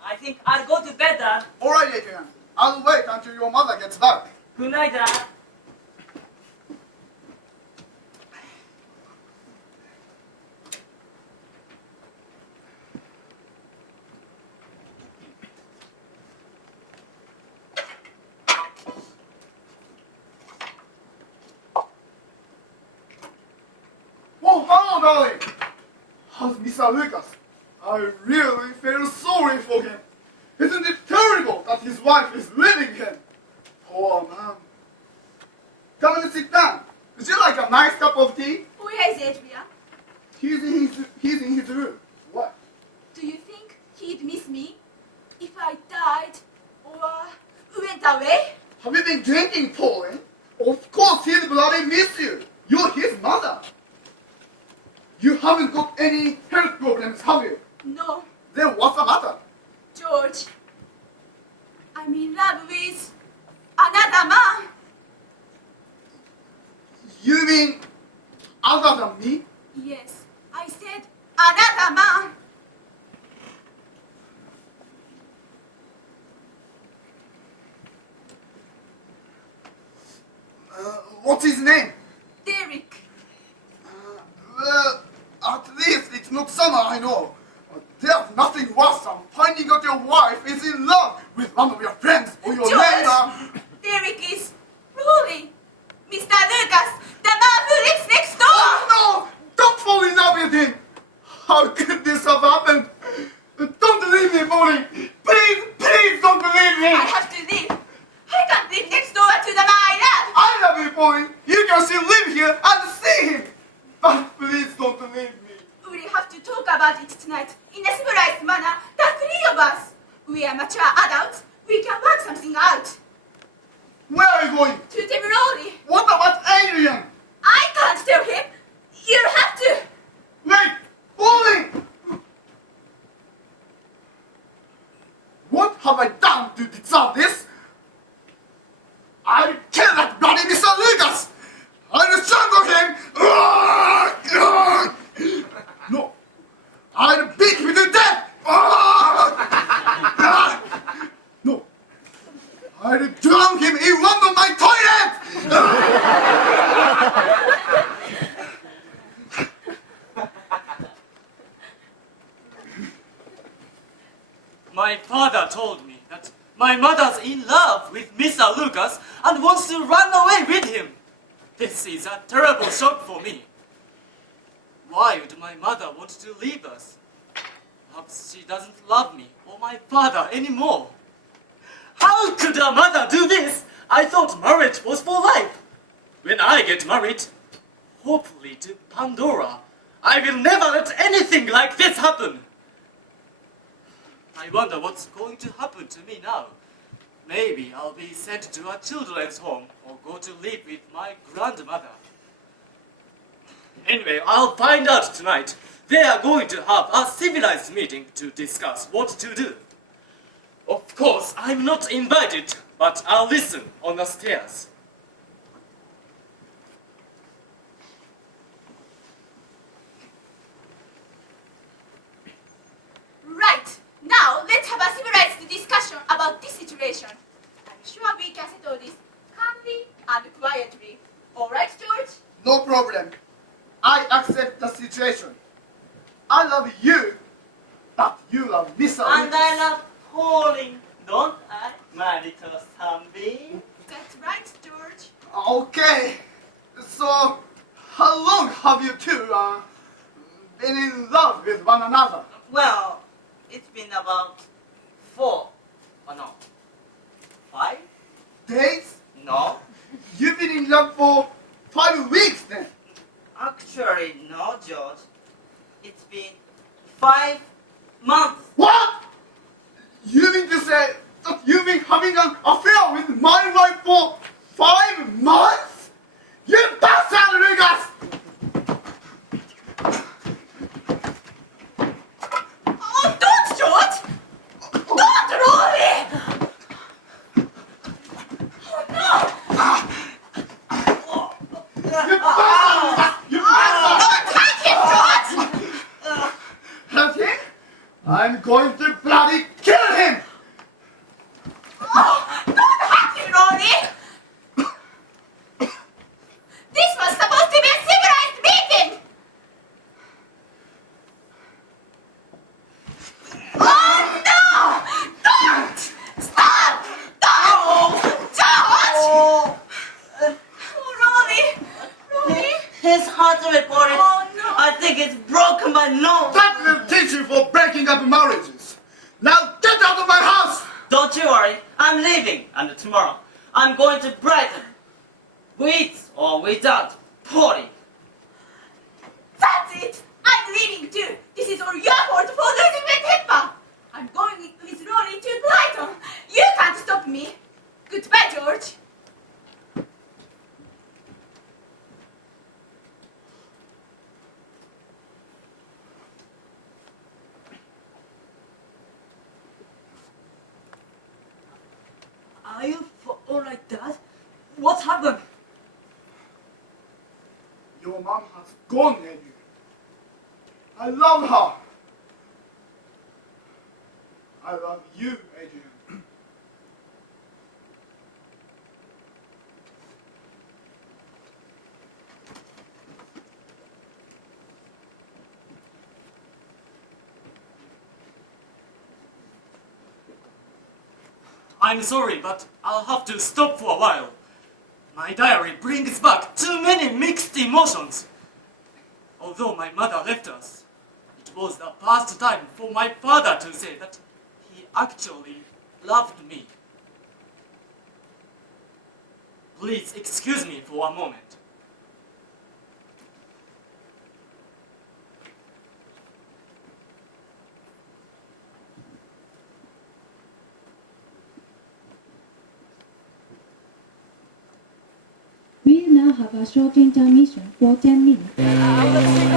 I think I'll go to bed, Dad. All right, Adrian. I'll wait until your mother gets back. Good night, Dad. Oh, hello, darling. How's Mr. Lucas? I really feel sorry for him. Isn't it terrible that his wife is leaving him? Poor man. Come and sit down. Would you like a nice cup of tea? Where is Adrian? He's in his room. What? Do you think he'd miss me if I died or went away? Have you been drinking, Pauline? Of course he'll bloody miss you. You're his mother. You haven't got any health problems, have you? No, Then what's the matter? George. I'm in love with another man. You mean other than me? Yes, I said another man. What's his name? Derek. Well, at least it's not summer, I know. There's nothing worse than finding out your wife is in love with one of your friends or your George. neighbor. Derek is Rolly. Mr. Lucas, the man who lives next door. Oh no! Don't fall in love with him! How could this have happened? Don't leave me, Pauline! Please, please don't leave me! I have to leave. I can't live next door to the man I love. I love you, Pauline! You can still live here and see him! But please don't leave me. We have to talk about it tonight in a civilized manner. The three of us. We are mature adults. We can work something out. Where are you going? To Tim Rolly. What about Adrian? I can't tell him. You have to. Wait! Pauline! What have I done to deserve this? I'll kill that bloody Mr. Lucas! I'll strangle him! No! I'll beat him to death! No! I'll drown him in one of my toilets! My father told me that my mother's in love with Mr. Lucas and wants to run away with him. This is a terrible shock for me. Why would my mother want to leave us? Perhaps she doesn't love me or my father anymore. How could a mother do this? I thought marriage was for life. When I get married, hopefully to Pandora, I will never let anything like this happen. I wonder what's going to happen to me now. Maybe I'll be sent to a children's home or go to live with my grandmother. Anyway, I'll find out tonight. They are going to have a civilized meeting to discuss what to do. Of course, I'm not invited, but I'll listen on the stairs. Right. Now, let's have a civilized discussion about this situation. I'm sure we can settle this calmly and quietly. All right, George? No problem. I accept the situation. I love you, but you love Mr. And Lucas. I love Pauline, don't I, my little sunbeam? That's right, George. Okay. So, how long have you two been in love with one another? Well, it's been about 5 Days? No. You've been in love for 5 weeks then. Actually, no, George. It's been 5 months. What? You mean to say that you've been having an affair with my wife for 5 months? You bastard, Lucas! Oh, don't, George! Don't, Rolly! Oh, no! You bastard, Lucas! You bastard! Don't hurt him, George! Hurt him? I'm going to bloody kill him! surgery for it. Oh, no. I think it's broken my nose. That will teach you for breaking up marriages. Now get out of my house! Don't you worry, I'm leaving. And tomorrow, I'm going to Brighton. With or without Polly. That's it! I'm leaving too! This is all your fault for losing my temper! I'm going with Rory to Brighton! You can't stop me! Goodbye, George! Are you alright, Dad? What happened? Your mom has gone, Adrian. I love her. I love you, Adrian. I'm sorry, but I'll have to stop for a while. My diary brings back too many mixed emotions. Although my mother left us, it was the first time for my father to say that he actually loved me. Please excuse me for a moment. We now have a short intermission for 10 minutes.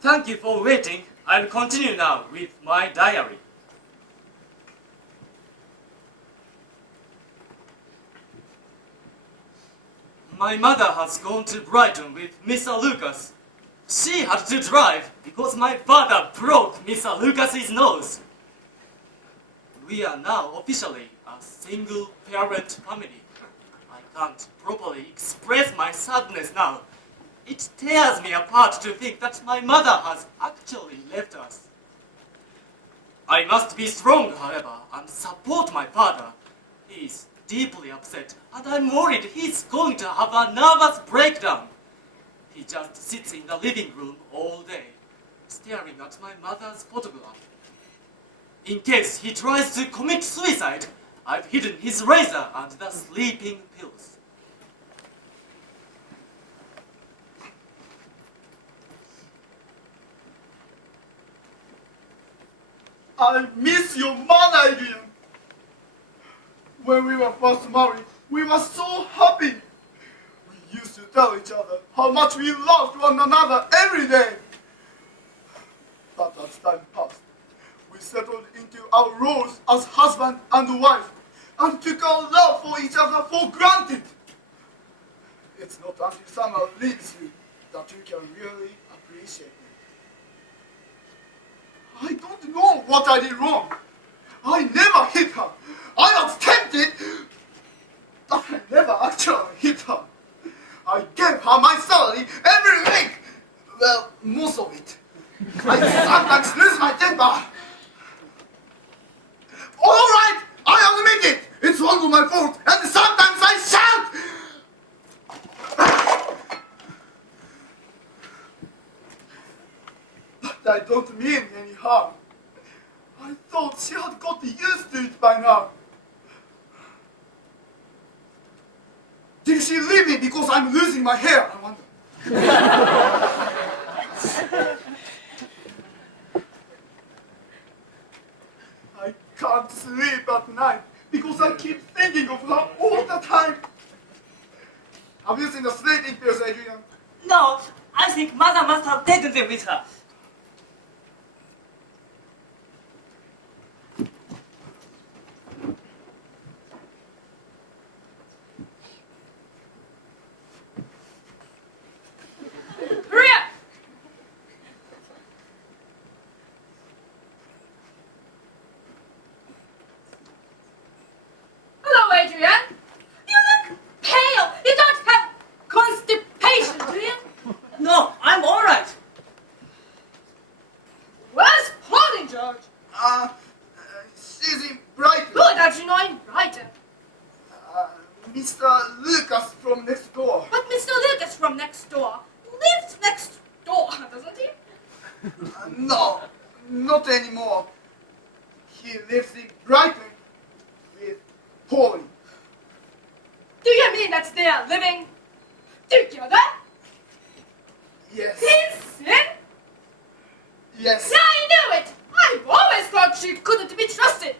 Thank you for waiting. I'll continue now with my diary. My mother has gone to Brighton with Mr. Lucas. She had to drive because my father broke Mr. Lucas's nose. We are now officially a single-parent family. I can't properly express my sadness now. It tears me apart to think that my mother has actually left us. I must be strong, however, and support my father. He is deeply upset, and I'm worried he's going to have a nervous breakdown. He just sits in the living room all day, staring at my mother's photograph. In case he tries to commit suicide, I've hidden his razor and the sleeping pills. I miss your mother, Adrian. When we were first married, we were so happy. We used to tell each other how much we loved one another every day. But as time passed, we settled into our roles as husband and wife and took our love for each other for granted. It's not until someone leaves you that you can really appreciate it. I don't know what I did wrong. I never hit her. I was tempted, but I never actually hit her. I gave her my salary every week. Well, most of it. I sometimes lose my temper. All right, I admit it. It's all my fault, and sometimes I shout. But I don't mean any harm. I thought she had got used to it by now. Did she leave me because I'm losing my hair, I wonder? I can't sleep at night because I keep thinking of her all the time. Have you seen the sleeping pills, Adrian? No, I think mother must have taken them with her. Hurry up! Hello, Adrian. You look pale. You don't have constipation, do you? No, I'm all right. Where's Polly, George? She's in Brighton. Good that you know in Brighton. Mr. Lucas from next door. But Mr. Lucas from next door lives next door, doesn't he? No, not anymore. He lives in Brighton with Polly. Do you mean that they are living together? Yes. In sin? Yes. I knew it! I've always thought she couldn't be trusted.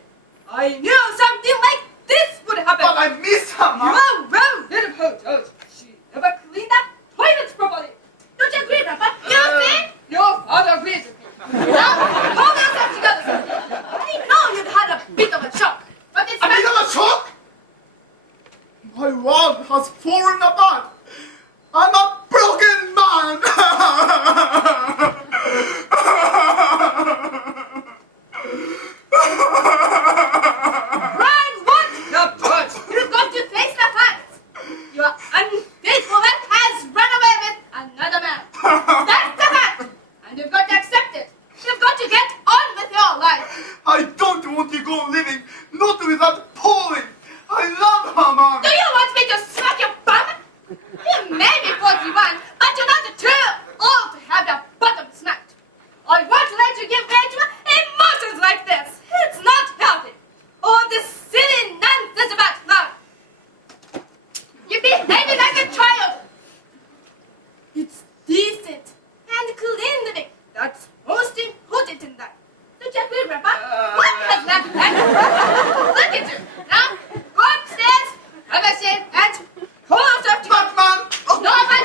I knew something like this would happen. But I miss her, You Mom. are well, little George. She never cleaned up toilets properly. Don't you agree, Grandpa? You see? Your father agrees with me. Now, hold yourself together, son. I know you've had a bit of a shock, but it's A bit of a shock? My world has fallen apart. I'm a broken man. Brian, what? No, George. You've got to face the facts. Your unfaithful wife has run away with another man. That's the fact. And you've got to accept it. You've got to get on with your life. I don't want to go living, not without Polly. I love her, Mom. Do you want me to smack your bum? You may be 41, but you're not too old to have your bottom smacked. I won't let you give way to emotions like this. It's not healthy. All this silly nonsense about love. You're behaving like a child. It's decent and clean living. That's most important in life. Don't you agree, Grandpa? What has that happened? Look at you. Now, go upstairs, have a shave, and pull yourself together. Batman. No, but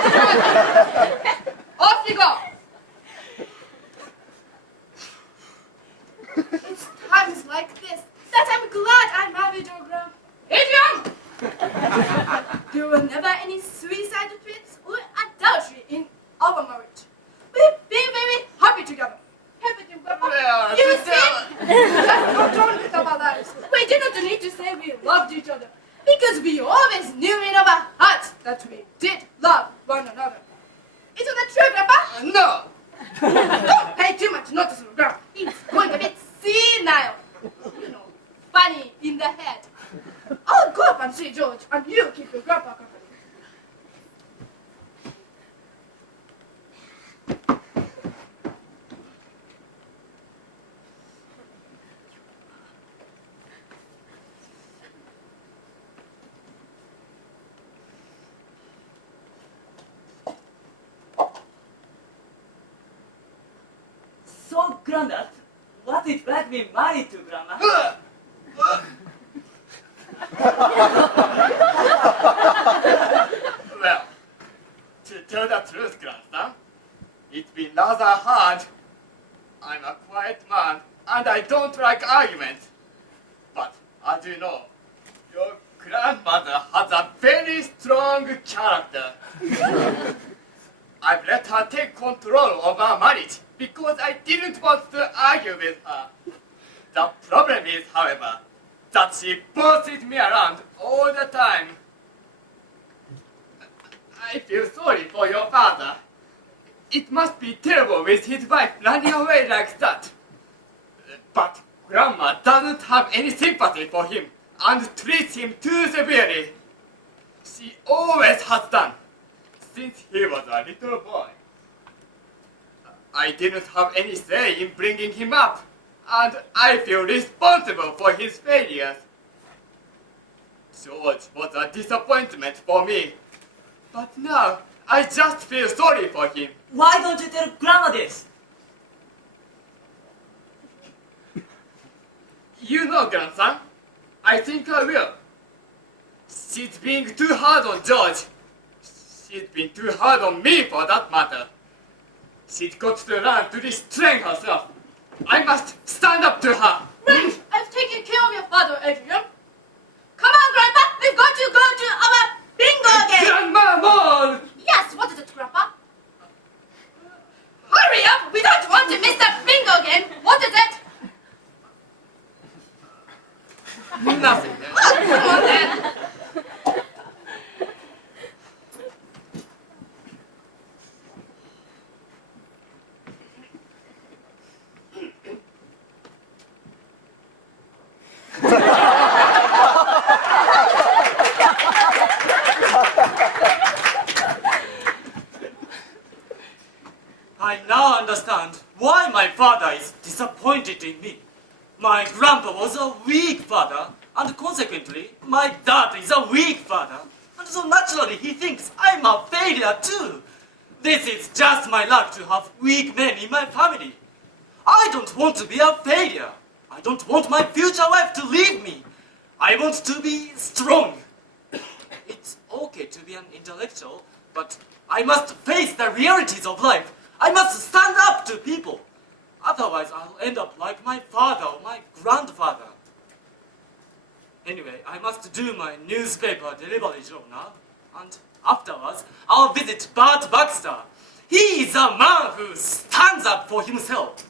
off you go. It's times like this that I'm glad I married your girl. Adrian! There were never any suicide threats or adultery in our marriage. We've been very happy together. Haven't you, Grandpa? Yeah, You sit see? down. That's not wrong with our lives. We didn't need to say we loved each other because we always knew in our hearts that we did love one another. Isn't that true, Grandpa? No. Don't pay too much notice to the girl. He's going a bit senile. You know, funny in the head. I'll go up and see George, and you keep your grandpa company. So, Grandad, what is like being married to Grandma? Well, to tell the truth, grandson, it's been rather hard. I'm a quiet man, and I don't like arguments. But as you know, your grandmother has a very strong strong character. I've let her take control of our marriage because I didn't want to argue with her. The problem is, however, that she bosses me around all the time. I feel sorry for your father. It must be terrible with his wife running away like that. But Grandma doesn't have any sympathy for him and treats him too severely. She always has done, since he was a little boy. I didn't have any say in bringing him up, and I feel responsible for his failures. George was a disappointment for me, but now I just feel sorry for him. Why don't you tell Grandma this? You know, grandson, I think I will. She's being too hard on George. She's been too hard on me for that matter. She's got to learn to restrain herself. I must stand up to her. Right, I've taken care of your father, Adrian. Come on, Grandpa, we've got to go to our bingo game. Grandma, more! Yes, what is it, Grandpa? Hurry up, we don't want to miss that bingo game. What is it? Nothing. Oh, come on then. I now understand why my father is disappointed in me. My grandpa was a weak father, and consequently, my dad is a weak father. And so naturally, he thinks I'm a failure too. This is just my luck to have weak men in my family. I don't want to be a failure. I don't want my future wife to leave me. I want to be strong. It's okay to be an intellectual, but I must face the realities of life. I must stand up to people. Otherwise, I'll end up like my father or my grandfather. Anyway, I must do my newspaper delivery job now. And afterwards, I'll visit Bart Baxter. He is a man who stands up for himself.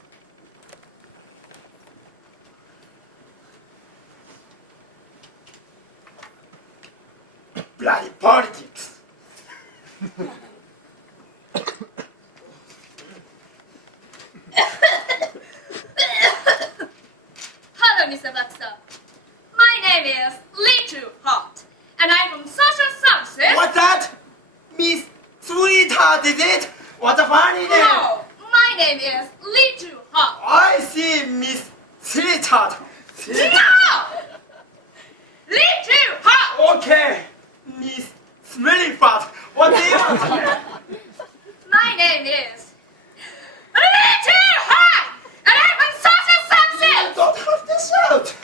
Bloody politics. Hello, Mr. Baxter. My name is Little Heart, and I'm from Social Services. What's that? Miss Sweetheart, is it? What a funny name. No, my name is Little Heart. I see, Miss Sweetheart. No! Little Heart! Okay, Miss Smelly Fat. What do you want? My name is Little Heart, and I'm from Social Services. Don't have to shout.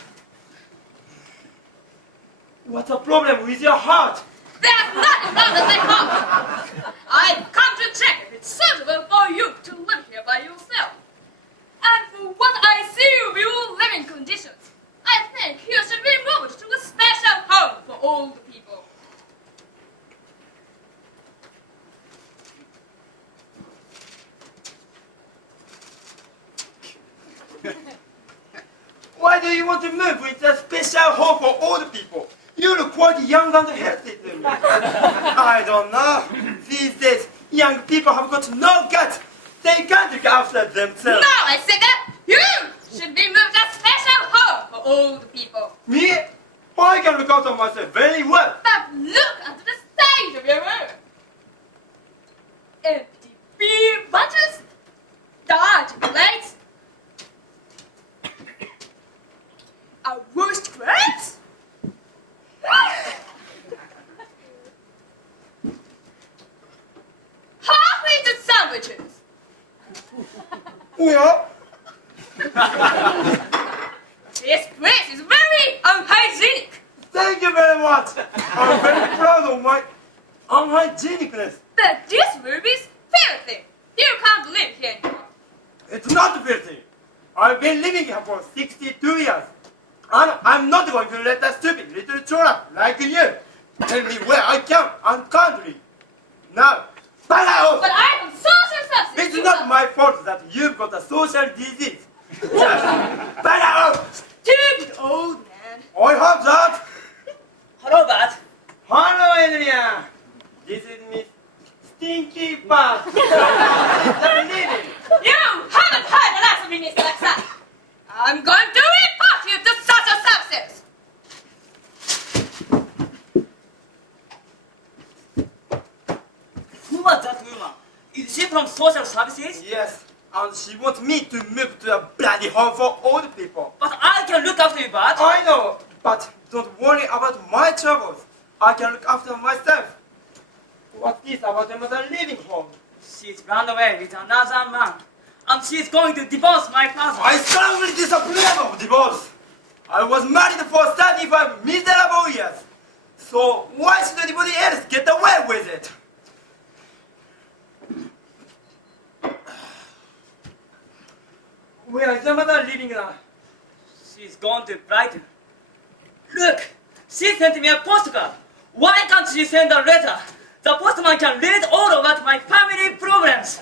What's the problem with your heart? There's nothing wrong with my heart. I've come to check if it's suitable for you to live here by yourself. And for what I see of your living conditions, I think you should be moved to a special home for old people. Why do you want to move into a special home for old people? You look quite young and healthy to me. I don't know. These days, young people have got no guts. They can't look after themselves. No, I said that you should be moved to a special home for old people. Me? I can look after myself very well. But look at the state of your room. Empty beer bottles, dirty plates, a worst crabs. Half-eaten sandwiches. Well, This place is very unhygienic. thank you very much. I'm very proud of my unhygienicness. But this room is filthy. You can't live here anymore. It's not filthy. I've been living here for 62 years. And I'm not going to let a stupid little trollop like you Tell me where I can and can't live. Now, back out! But I'm on social substance. It's not my fault that you've got a social disease. Back out! Stupid old man. I have that. Hello, Bart. Hello, Adrian. This is Miss Stinky Butt. You haven't heard enough of me, Mr. Laksa. I'm going to report you to social services. Who was that woman? Is she from social services? Yes, and she wants me to move to a bloody home for old people. But I can look after you, Bart. I know, but don't worry about my troubles. I can look after myself. What's this about another living home? She's run away with another man. And she's going to divorce my father. I strongly disapprove of divorce. I was married for 35 miserable years. So why should anybody else get away with it? Where is your mother living now? She's gone to Brighton. Look, she sent me a postcard. Why can't she send a letter? The postman can read all about my family problems.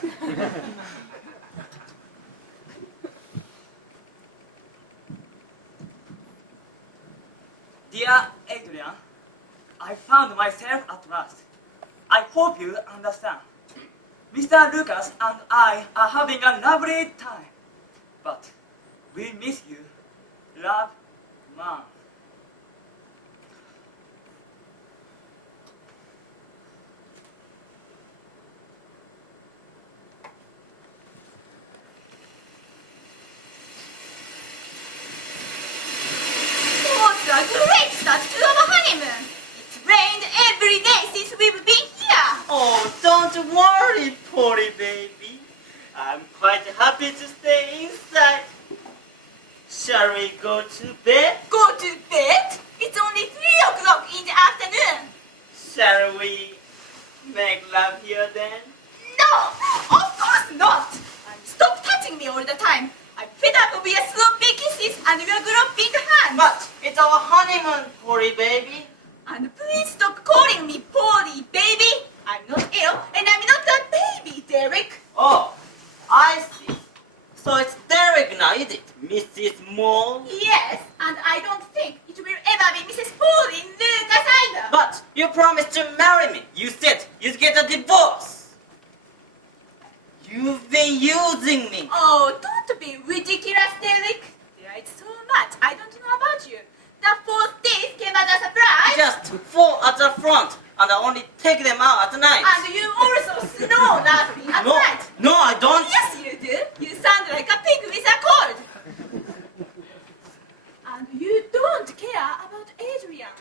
Dear Adrian, I found myself at last. I hope you understand. Mr. Lucas and I are having a lovely time. But we miss you. Love, Mom. What a great start to our honeymoon. It's rained every day since we've been here. Oh, don't worry, Polly baby. I'm quite happy to stay inside. Shall we go to bed? Go to bed? It's only 3 o'clock in the afternoon. Shall we make love here then? No, of course not. And stop touching me all the time. I'm fed up of your sloppy kisses and your groping hands. But it's our honeymoon, Polly baby. And please stop calling me Polly, baby. I'm not ill and I'm not a baby, Derek. Oh, I see. So it's Derek now, is it, Mrs. Moore? Yes, and I don't think it will ever be Mrs. Pauline Lucas either. But you promised to marry me. You said you'd get a divorce. You've been using me. Oh, don't be ridiculous, Derek. There is so much I don't know about you. The 4th days came as a surprise. Just 4 at the front, and I only take them out at night. And you also snore laughing at night. No, I don't. Yes, you do. You sound like a pig with a cold. And you don't care about Adrian.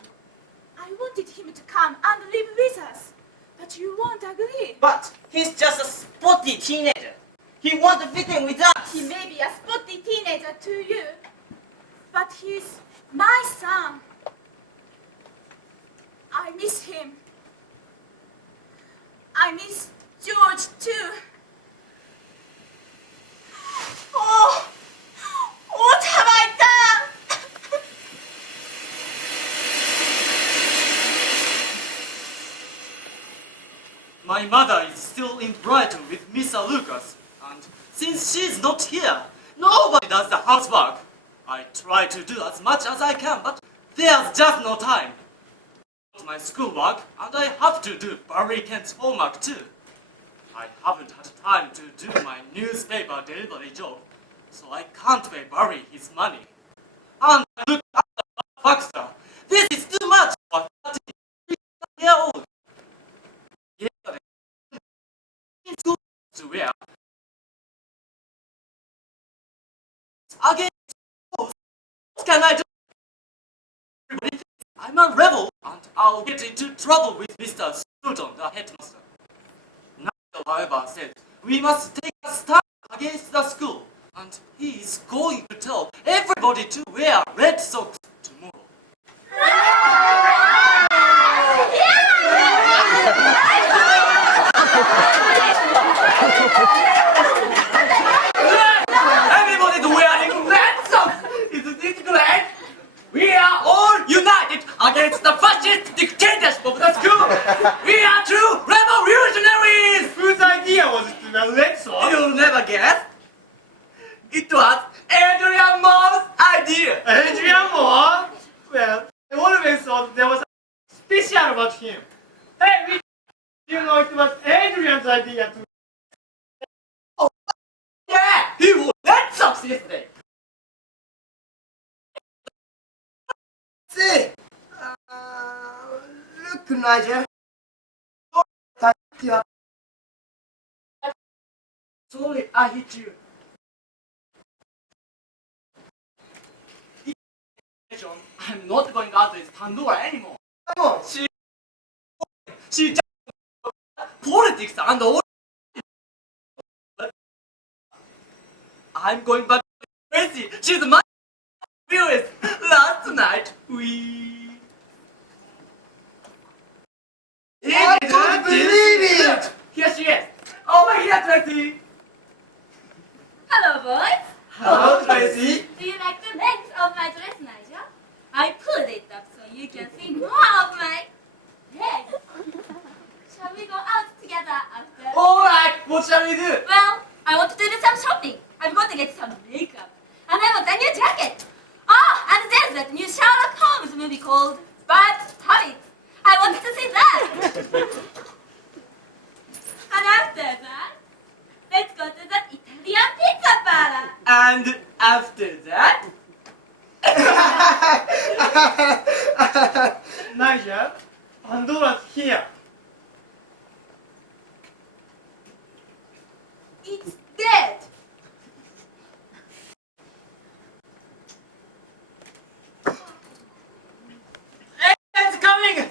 I wanted him to come and live with us, but you won't agree. But he's just a spotty teenager. He won't fit in with us. He may be a spotty teenager to you, but he's my son. I miss him. I miss George too. Oh, what have I done? My mother is still in Brighton with Mr. Lucas, and since she's not here, nobody does the housework. I try to do as much as I can, but there's just no time. My schoolwork, and I have to do Barry Kent's homework too. I haven't had time to do my newspaper delivery job, so I can't pay Barry his money. And I look at the Baxter. This is too much for a 33-year-old. Yesterday, in school to wear. Again, what can I do? Everybody thinks I'm a rebel, and I'll get into trouble with Mr. Sutton, the headmaster. Nigel, however, said we must take a stand against the school, and he's going to tell everybody to wear red socks tomorrow. Everybody's wearing red socks. Isn't it great? We are all united against the fascist fascist dictatorship of the school. We are true revolutionaries. Whose idea was it to the Red Sox? You'll never guess. It was Adrian Moore's idea. Adrian Moore? Well, I always thought there was something special about him. Hey, you know it was Adrian's idea to... Yeah, he was Red Sox yesterday. See, look, Nigel. Sorry, I hit you. I'm not going out with Pandora anymore. Come on. She just politics and all. I'm going back to Tracy. She's my viewers. Last night we. I don't believe it! Here she is. Over here, Tracy. Hello, boys. Hello, Tracy. Do you like the length of my dress, Nigel? I pulled it up so you can see more of my legs. Shall we go out together after? All right. What shall we do? Well, I want to do some shopping. I'm going to get some makeup. And I want a new jacket. Oh, and there's that new Sherlock Holmes movie called Bad Habits. I wanted to see that. And after that, let's go to the Italian pizza parlor. And after that, Nigel, Pandora's here. It's dead. it's coming.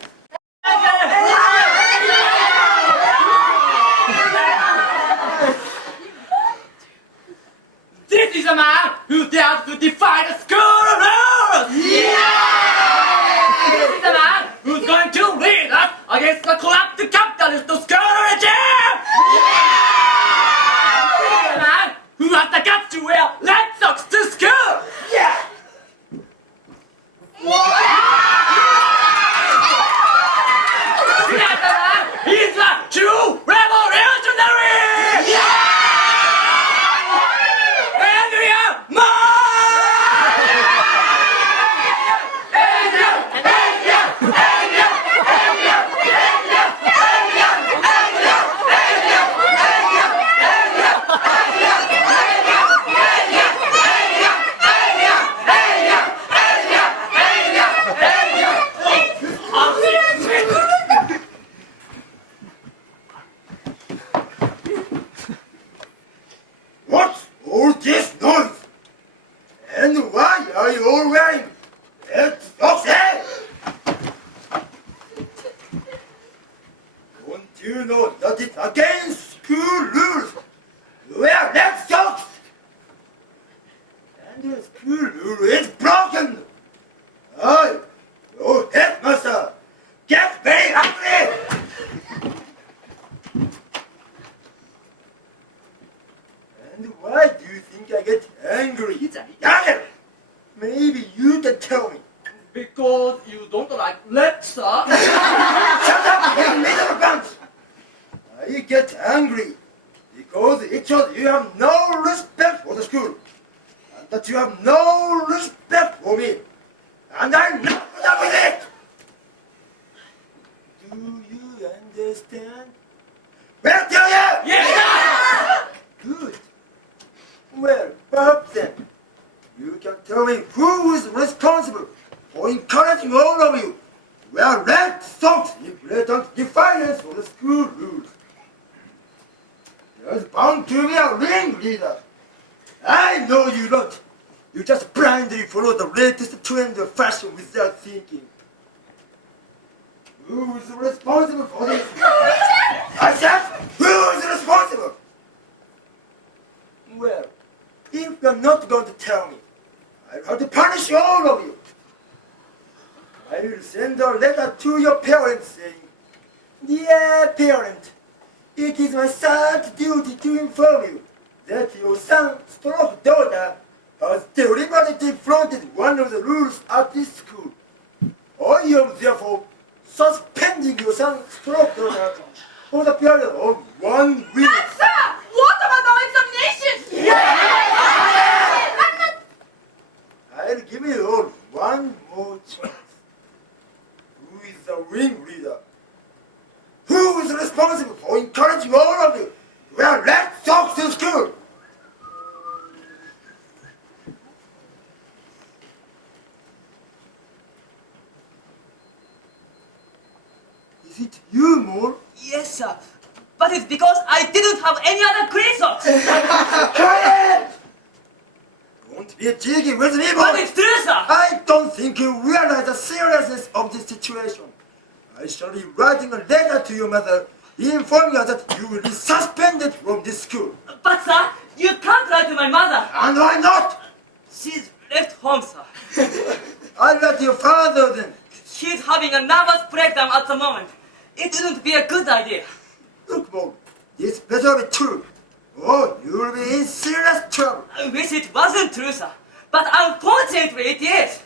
This is a man who dared to defy the school rules! This is a man who's going to lead us against the corrupt capitalist school regime! This is a man who has the guts to wear Red Sox to school! This is a man, he's a true revolutionary! What's all this noise? And why are you all wearing red socks? Don't you know that it's against school rules to wear red socks? And the school rule is broken. I, your headmaster, get very angry. And why do you think I get angry? Daniel, maybe you can tell me. Because you don't like Red Sox? Shut up, you little bunch! I get angry because it shows you have no respect for the school, and that you have no respect for me, and I'm not put up with it! Do you understand? Well, do you? Yes, Good. Well, Bob, then, you can tell me who is responsible for encouraging all of you to wear red socks in blatant defiance of the school rules. There's bound to be a ringleader. I know you don't. You just blindly follow the latest trend of fashion without thinking. Who is responsible for this? I said, who is responsible? Well, if you're not going to tell me, I'll have to punish all of you. I will send a letter to your parents saying, Dear parent, it is my sad duty to inform you that your son/daughter has deliberately flaunted one of the rules at this school. I am therefore suspending your son's program for the period of 1 week. Sir, what about our examination? I'll give you all one more chance. Who is the wing leader? Who is responsible for encouraging all of you to wear red socks to school? Is it you, Moore? Yes, sir. But it's because I didn't have any other green socks. Quiet! Don't be cheeky with me, But boy! it's true, sir. I don't think you realize the seriousness of this situation. I shall be writing a letter to your mother informing her that you will be suspended from this school. But, sir, you can't write to my mother. And why not? She's left home, sir. I'll let your father then. She's having a nervous breakdown at the moment. It wouldn't be a good idea. Look, Bob, this better be true. Oh, you'll be in serious trouble. I wish it wasn't true, sir. But unfortunately, it is.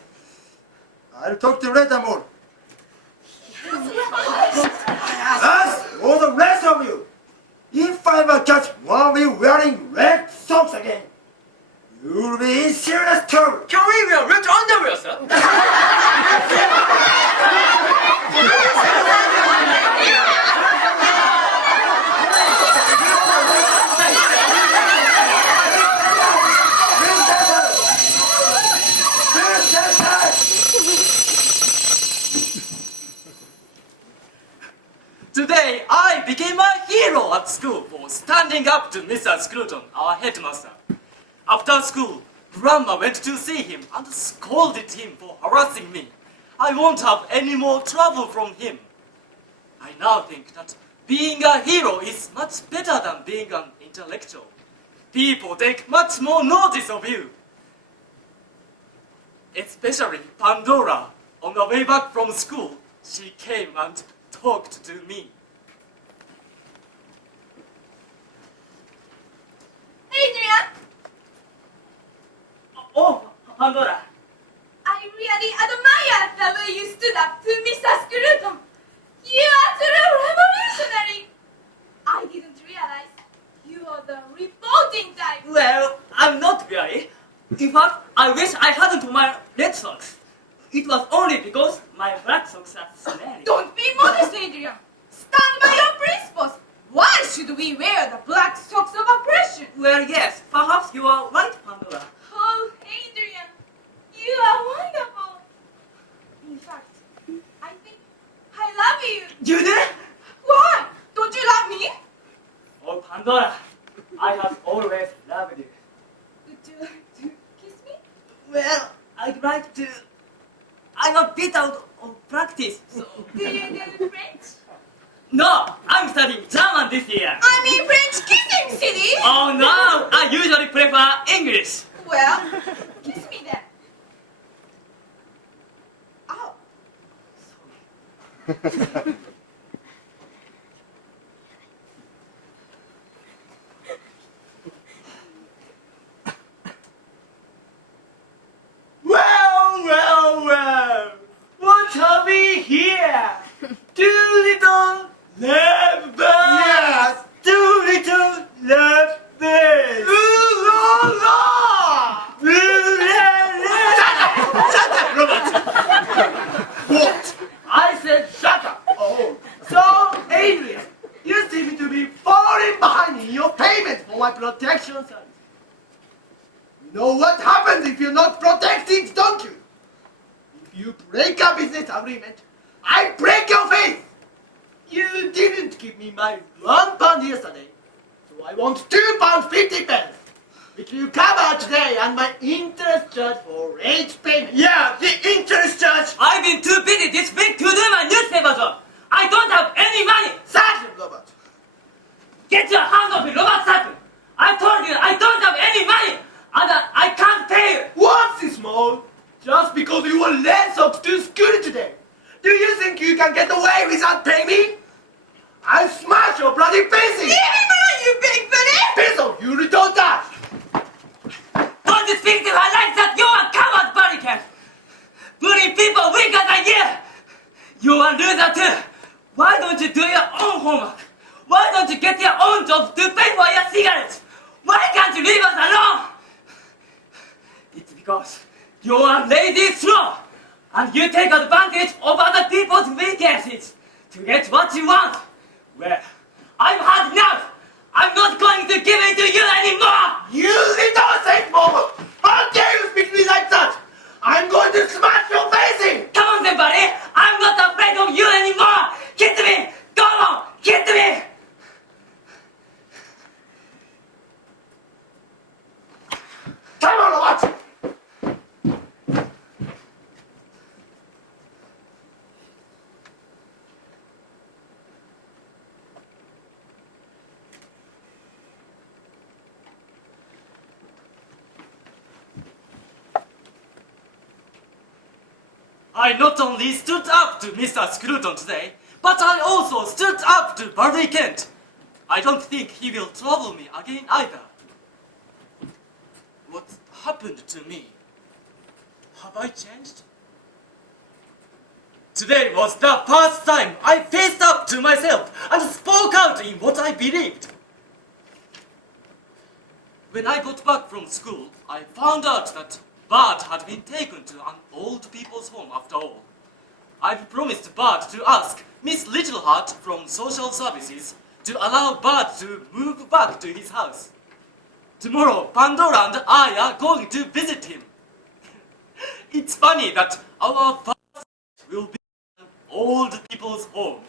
I'll talk to you later, Moore. As for the rest of you, if I ever catch one of you wearing red socks again, you'll be in serious trouble. Can we wear red underwear, sir? Today, I became a hero at school for standing up to Mr. Scruton, our headmaster. After school, Grandma went to see him and scolded him for harassing me. I won't have any more trouble from him. I now think that being a hero is much better than being an intellectual. People take much more notice of you. Especially Pandora. On the way back from school, she came and talked to me. Adrian, Oh, Pandora. I really admire the way you stood up to Mr. Scruton. You are true revolutionary. I didn't realize you are the revolting type. Well, I'm not really. In fact, I wish I hadn't worn red socks. It was only because my black socks are smelly. Don't be modest, Adrian. Stand by your principles. Why should we wear the black socks of oppression? Well, yes, perhaps you are right, Pandora. Oh, Adrian, you are wonderful. In fact, I think I love you. You did? Why? Don't you love me? Oh, Pandora, I have always loved you. Would you like to kiss me? Well, I'd like to... I'm a bit out of practice, so... Do you do French? No, I'm studying German this year. I mean French kissing, silly. Oh no, I usually prefer English. Well, kiss me then. Oh. Well, what have we here? Two little love birds. Yes, two little love birds. Ooh la la! Ooh la la! Shut up, Robert! What? I said shut up. Oh, so Adrian, you seem to be falling behind in your payment for my protection service. You know what happens if you're not protected, don't you? If you break a business agreement, I break your face! You didn't give me my £1 yesterday, so I want £2.50, which you cover today and my interest charge for late payment. Yeah, the interest charge! I've been too busy this week to do my newspaper job. I don't have any money. Sergeant Robert! Get your hands off me, Robert Sutton. I told you I don't have any money, and I can't pay you. What's this, Small? Just because you were late socks to school today, do you think you can get away without paying me? I'll smash your bloody faces! Leave him alone, you big bully! Peso, you little dash! Don't you speak to her like that. You are coward, Barricade. Bullying people weaker than you. You are loser too. Why don't you do your own homework? Why don't you get your own job to pay for your cigarettes? Why can't you leave us alone? It's because you are lazy slow, and you take advantage of other people's weaknesses to get what you want. Well, I've had enough. I'm not going to give it to you anymore. You little safe mom! How dare you speak to me like that? I'm going to smash your face in! Come on, everybody. I'm not afraid of you anymore. Hit me. Go on, hit me. Come on, watch! I not only stood up to Mr. Scruton today, but I also stood up to Barney Kent. I don't think he will trouble me again either. What happened to me? Have I changed? Today was the first time I faced up to myself and spoke out in what I believed. When I got back from school, I found out that Bart had been taken to an old people's home after all. I've promised Bart to ask Miss Littleheart from Social Services to allow Bart to move back to his house. Tomorrow, Pandora and I are going to visit him. It's funny that our first will be an old people's home.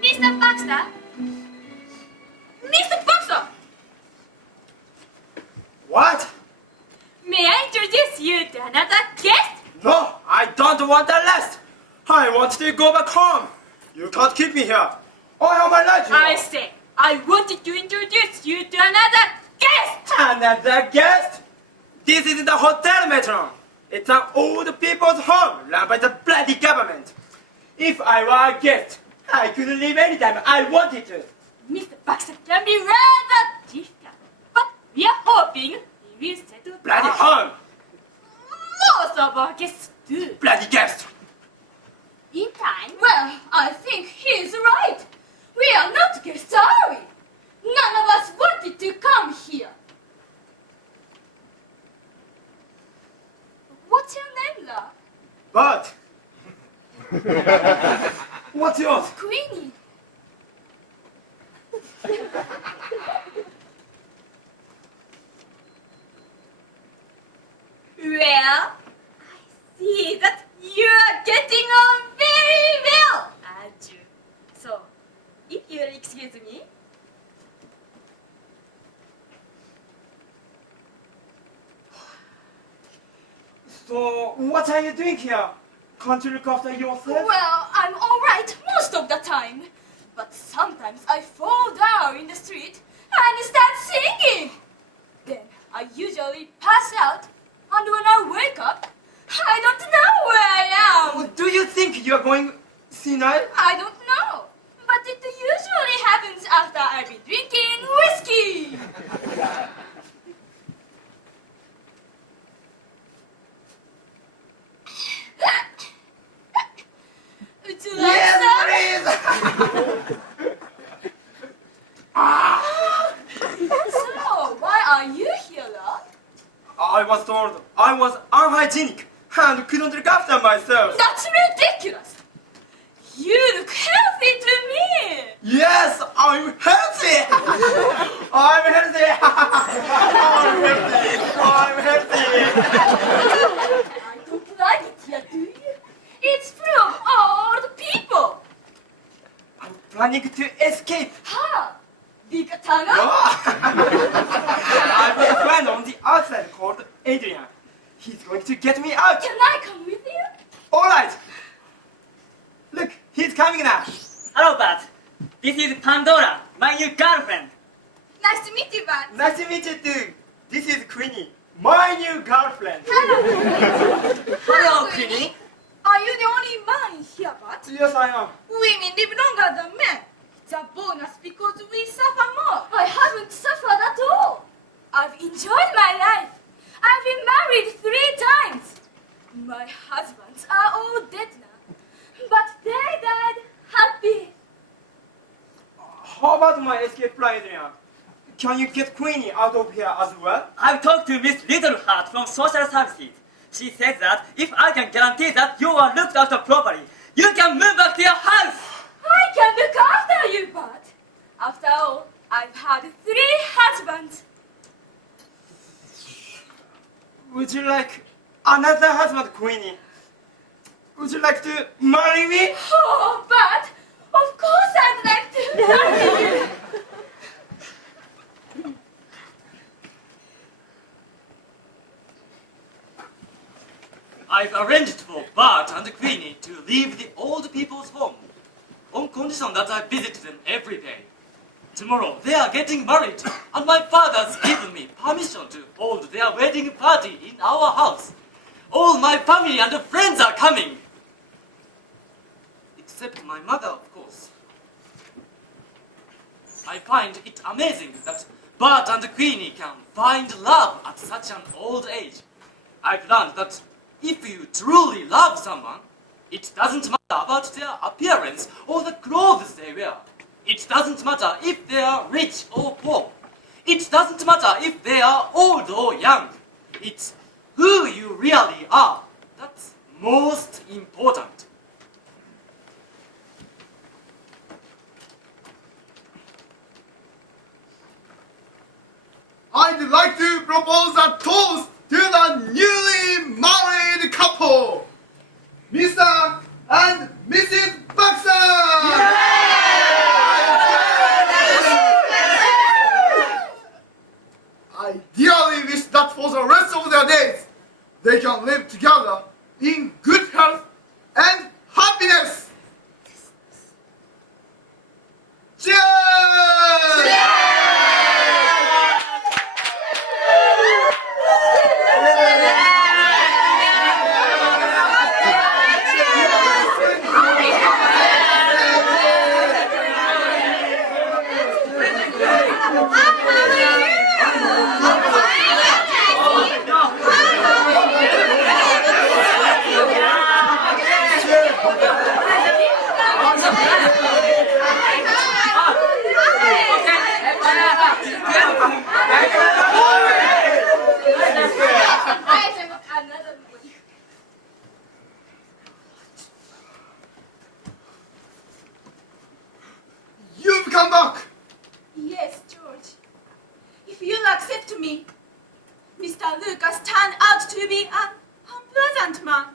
Mr. Baxter? Mr. Baxter! What? May I introduce you to another guest? No, I don't want the rest. I want to go back home. You can't keep me here. I have my life. I say, I wanted to introduce you to another guest! Another guest? This is the hotel matron. It's an old people's home run by the bloody government. If I were a guest, I could leave anytime I wanted to. Mr. Baxter can be rather difficult, but we are hoping he will settle Bloody down. home! Most of our guests do. Bloody guest! In time, well, I think he's right. We are not guests, are we? None of us wanted to come here. What's your name, love? But... What's yours? Queenie. Well, I see that you are getting on very well, aren't you? So, if you'll excuse me. So, what are you doing here? Can't you look after yourself? Well, I'm alright most of the time. But sometimes I fall down in the street and start singing. Then I usually pass out, and when I wake up, I don't know where I am. Do you think you are going senile? I don't know. But it usually happens after I've been drinking whiskey. Would you like some? So, why are you here, love? I was told I was unhygienic and couldn't look after myself. That's ridiculous. You look healthy to me. Yes, I'm healthy. I'm healthy. I'm healthy. I don't like it here, do you? It's full of old people. I'm planning to escape. Ha! Big Tanga? No. I've got a friend on the outside called Adrian. He's going to get me out. Can I come with you? All right. Look, he's coming now. Hello, Bart. This is Pandora, my new girlfriend. Nice to meet you, Bart. Nice to meet you too. This is Queenie, my new girlfriend. Hello, Queenie. Are you the only man here, Bart? Yes, I am. Women live longer than men. the bonus because we suffer more. I haven't suffered at all. I've enjoyed my life. I've been married 3 times. My husbands are all dead now, but they died happy. How about my escape plan, Adrian? Can you get Queenie out of here as well? I've talked to Miss Littleheart from Social Services. She said that if I can guarantee that you are looked after properly, you can move back to your house. I can look after you, but after all, I've had 3 husbands. Would you like another husband, Queenie? Would you like to marry me? Oh, but of course I'd like to marry you. I've arranged for Bart and Queenie to leave the old people's home, on condition that I visit them every day. Tomorrow they are getting married, and my father's given me permission to hold their wedding party in our house. All my family and friends are coming. Except my mother, of course. I find it amazing that Bart and Queenie can find love at such an old age. I've learned that if you truly love someone, it doesn't matter about their appearance or the clothes they wear. It doesn't matter if they are rich or poor. It doesn't matter if they are old or young. It's who you really are that's most important. I'd like to propose a toast to the newly married couple, Mr. and Mrs. Baxter! I dearly wish that for the rest of their days, they can live together in good health and happiness. Cheers! You've come back! Yes, George. If you'll accept me, Mr. Lucas turned out to be an unpleasant man.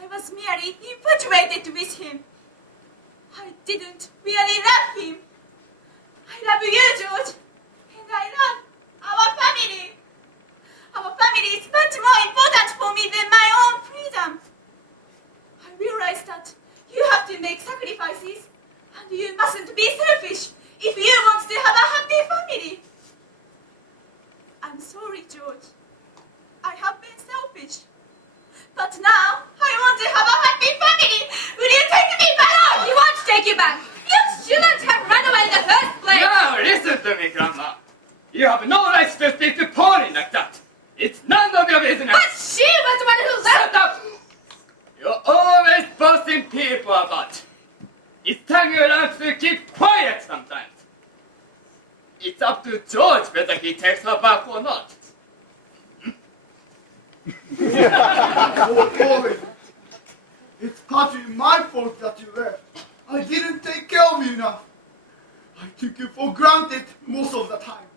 I was merely infatuated with him. I didn't really love him. I love you, George, and I love our family. Our family is much more important for me than my own freedom. I realize that you have to make sacrifices, and you mustn't be selfish if you want to have a happy family. I'm sorry, George. I have been selfish. But now, I want to have a happy family. Will you take me back? No, he won't take you back. You shouldn't have run away in the first place. Now listen to me, Grandma. You have no right to speak to Pony like that. It's none of your business. But she was the one who left. Shut up! You're always bossing people about. It's time you learn to keep quiet sometimes. It's up to George whether he takes her back or not. Oh, Polly, it's partly my fault that you left. I didn't take care of you enough. I took you for granted most of the time.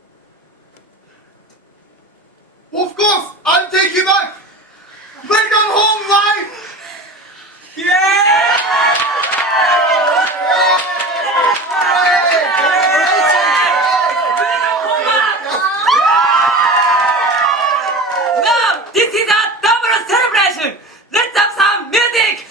Of course, I'll take you back. Welcome home, wife. Now, this is a double celebration. Let's have some music.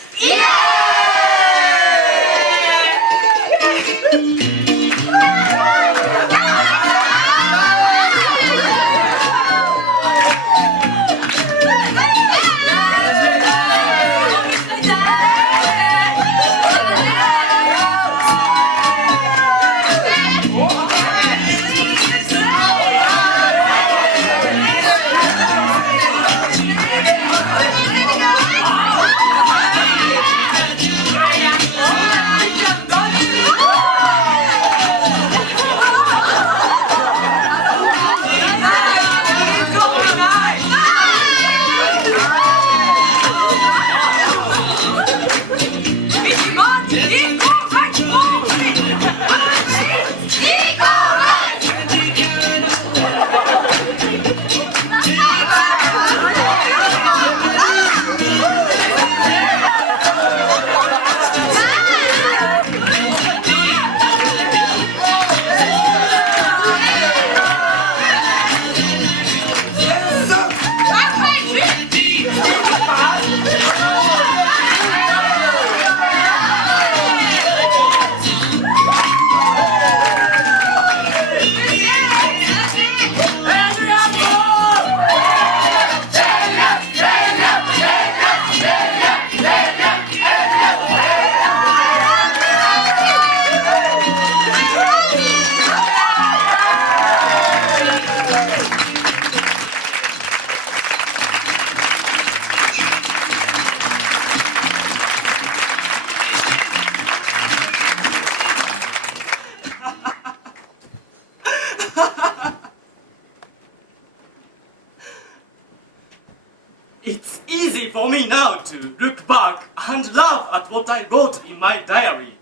to look back and laugh at what I wrote in my diary.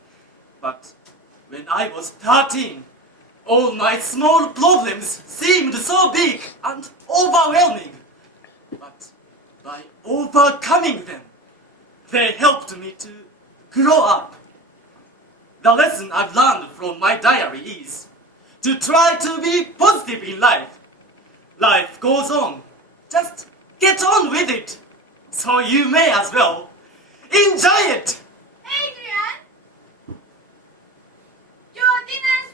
But when I was 13, all my small problems seemed so big and overwhelming. But by overcoming them, they helped me to grow up. The lesson I've learned from my diary is to try to be positive in life. Life goes on. Just get on with it. So you may as well enjoy it. Adrian, your dinner's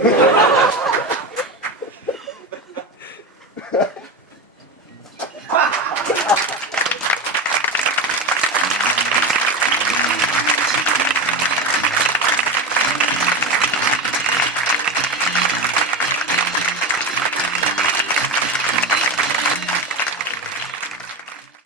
ready.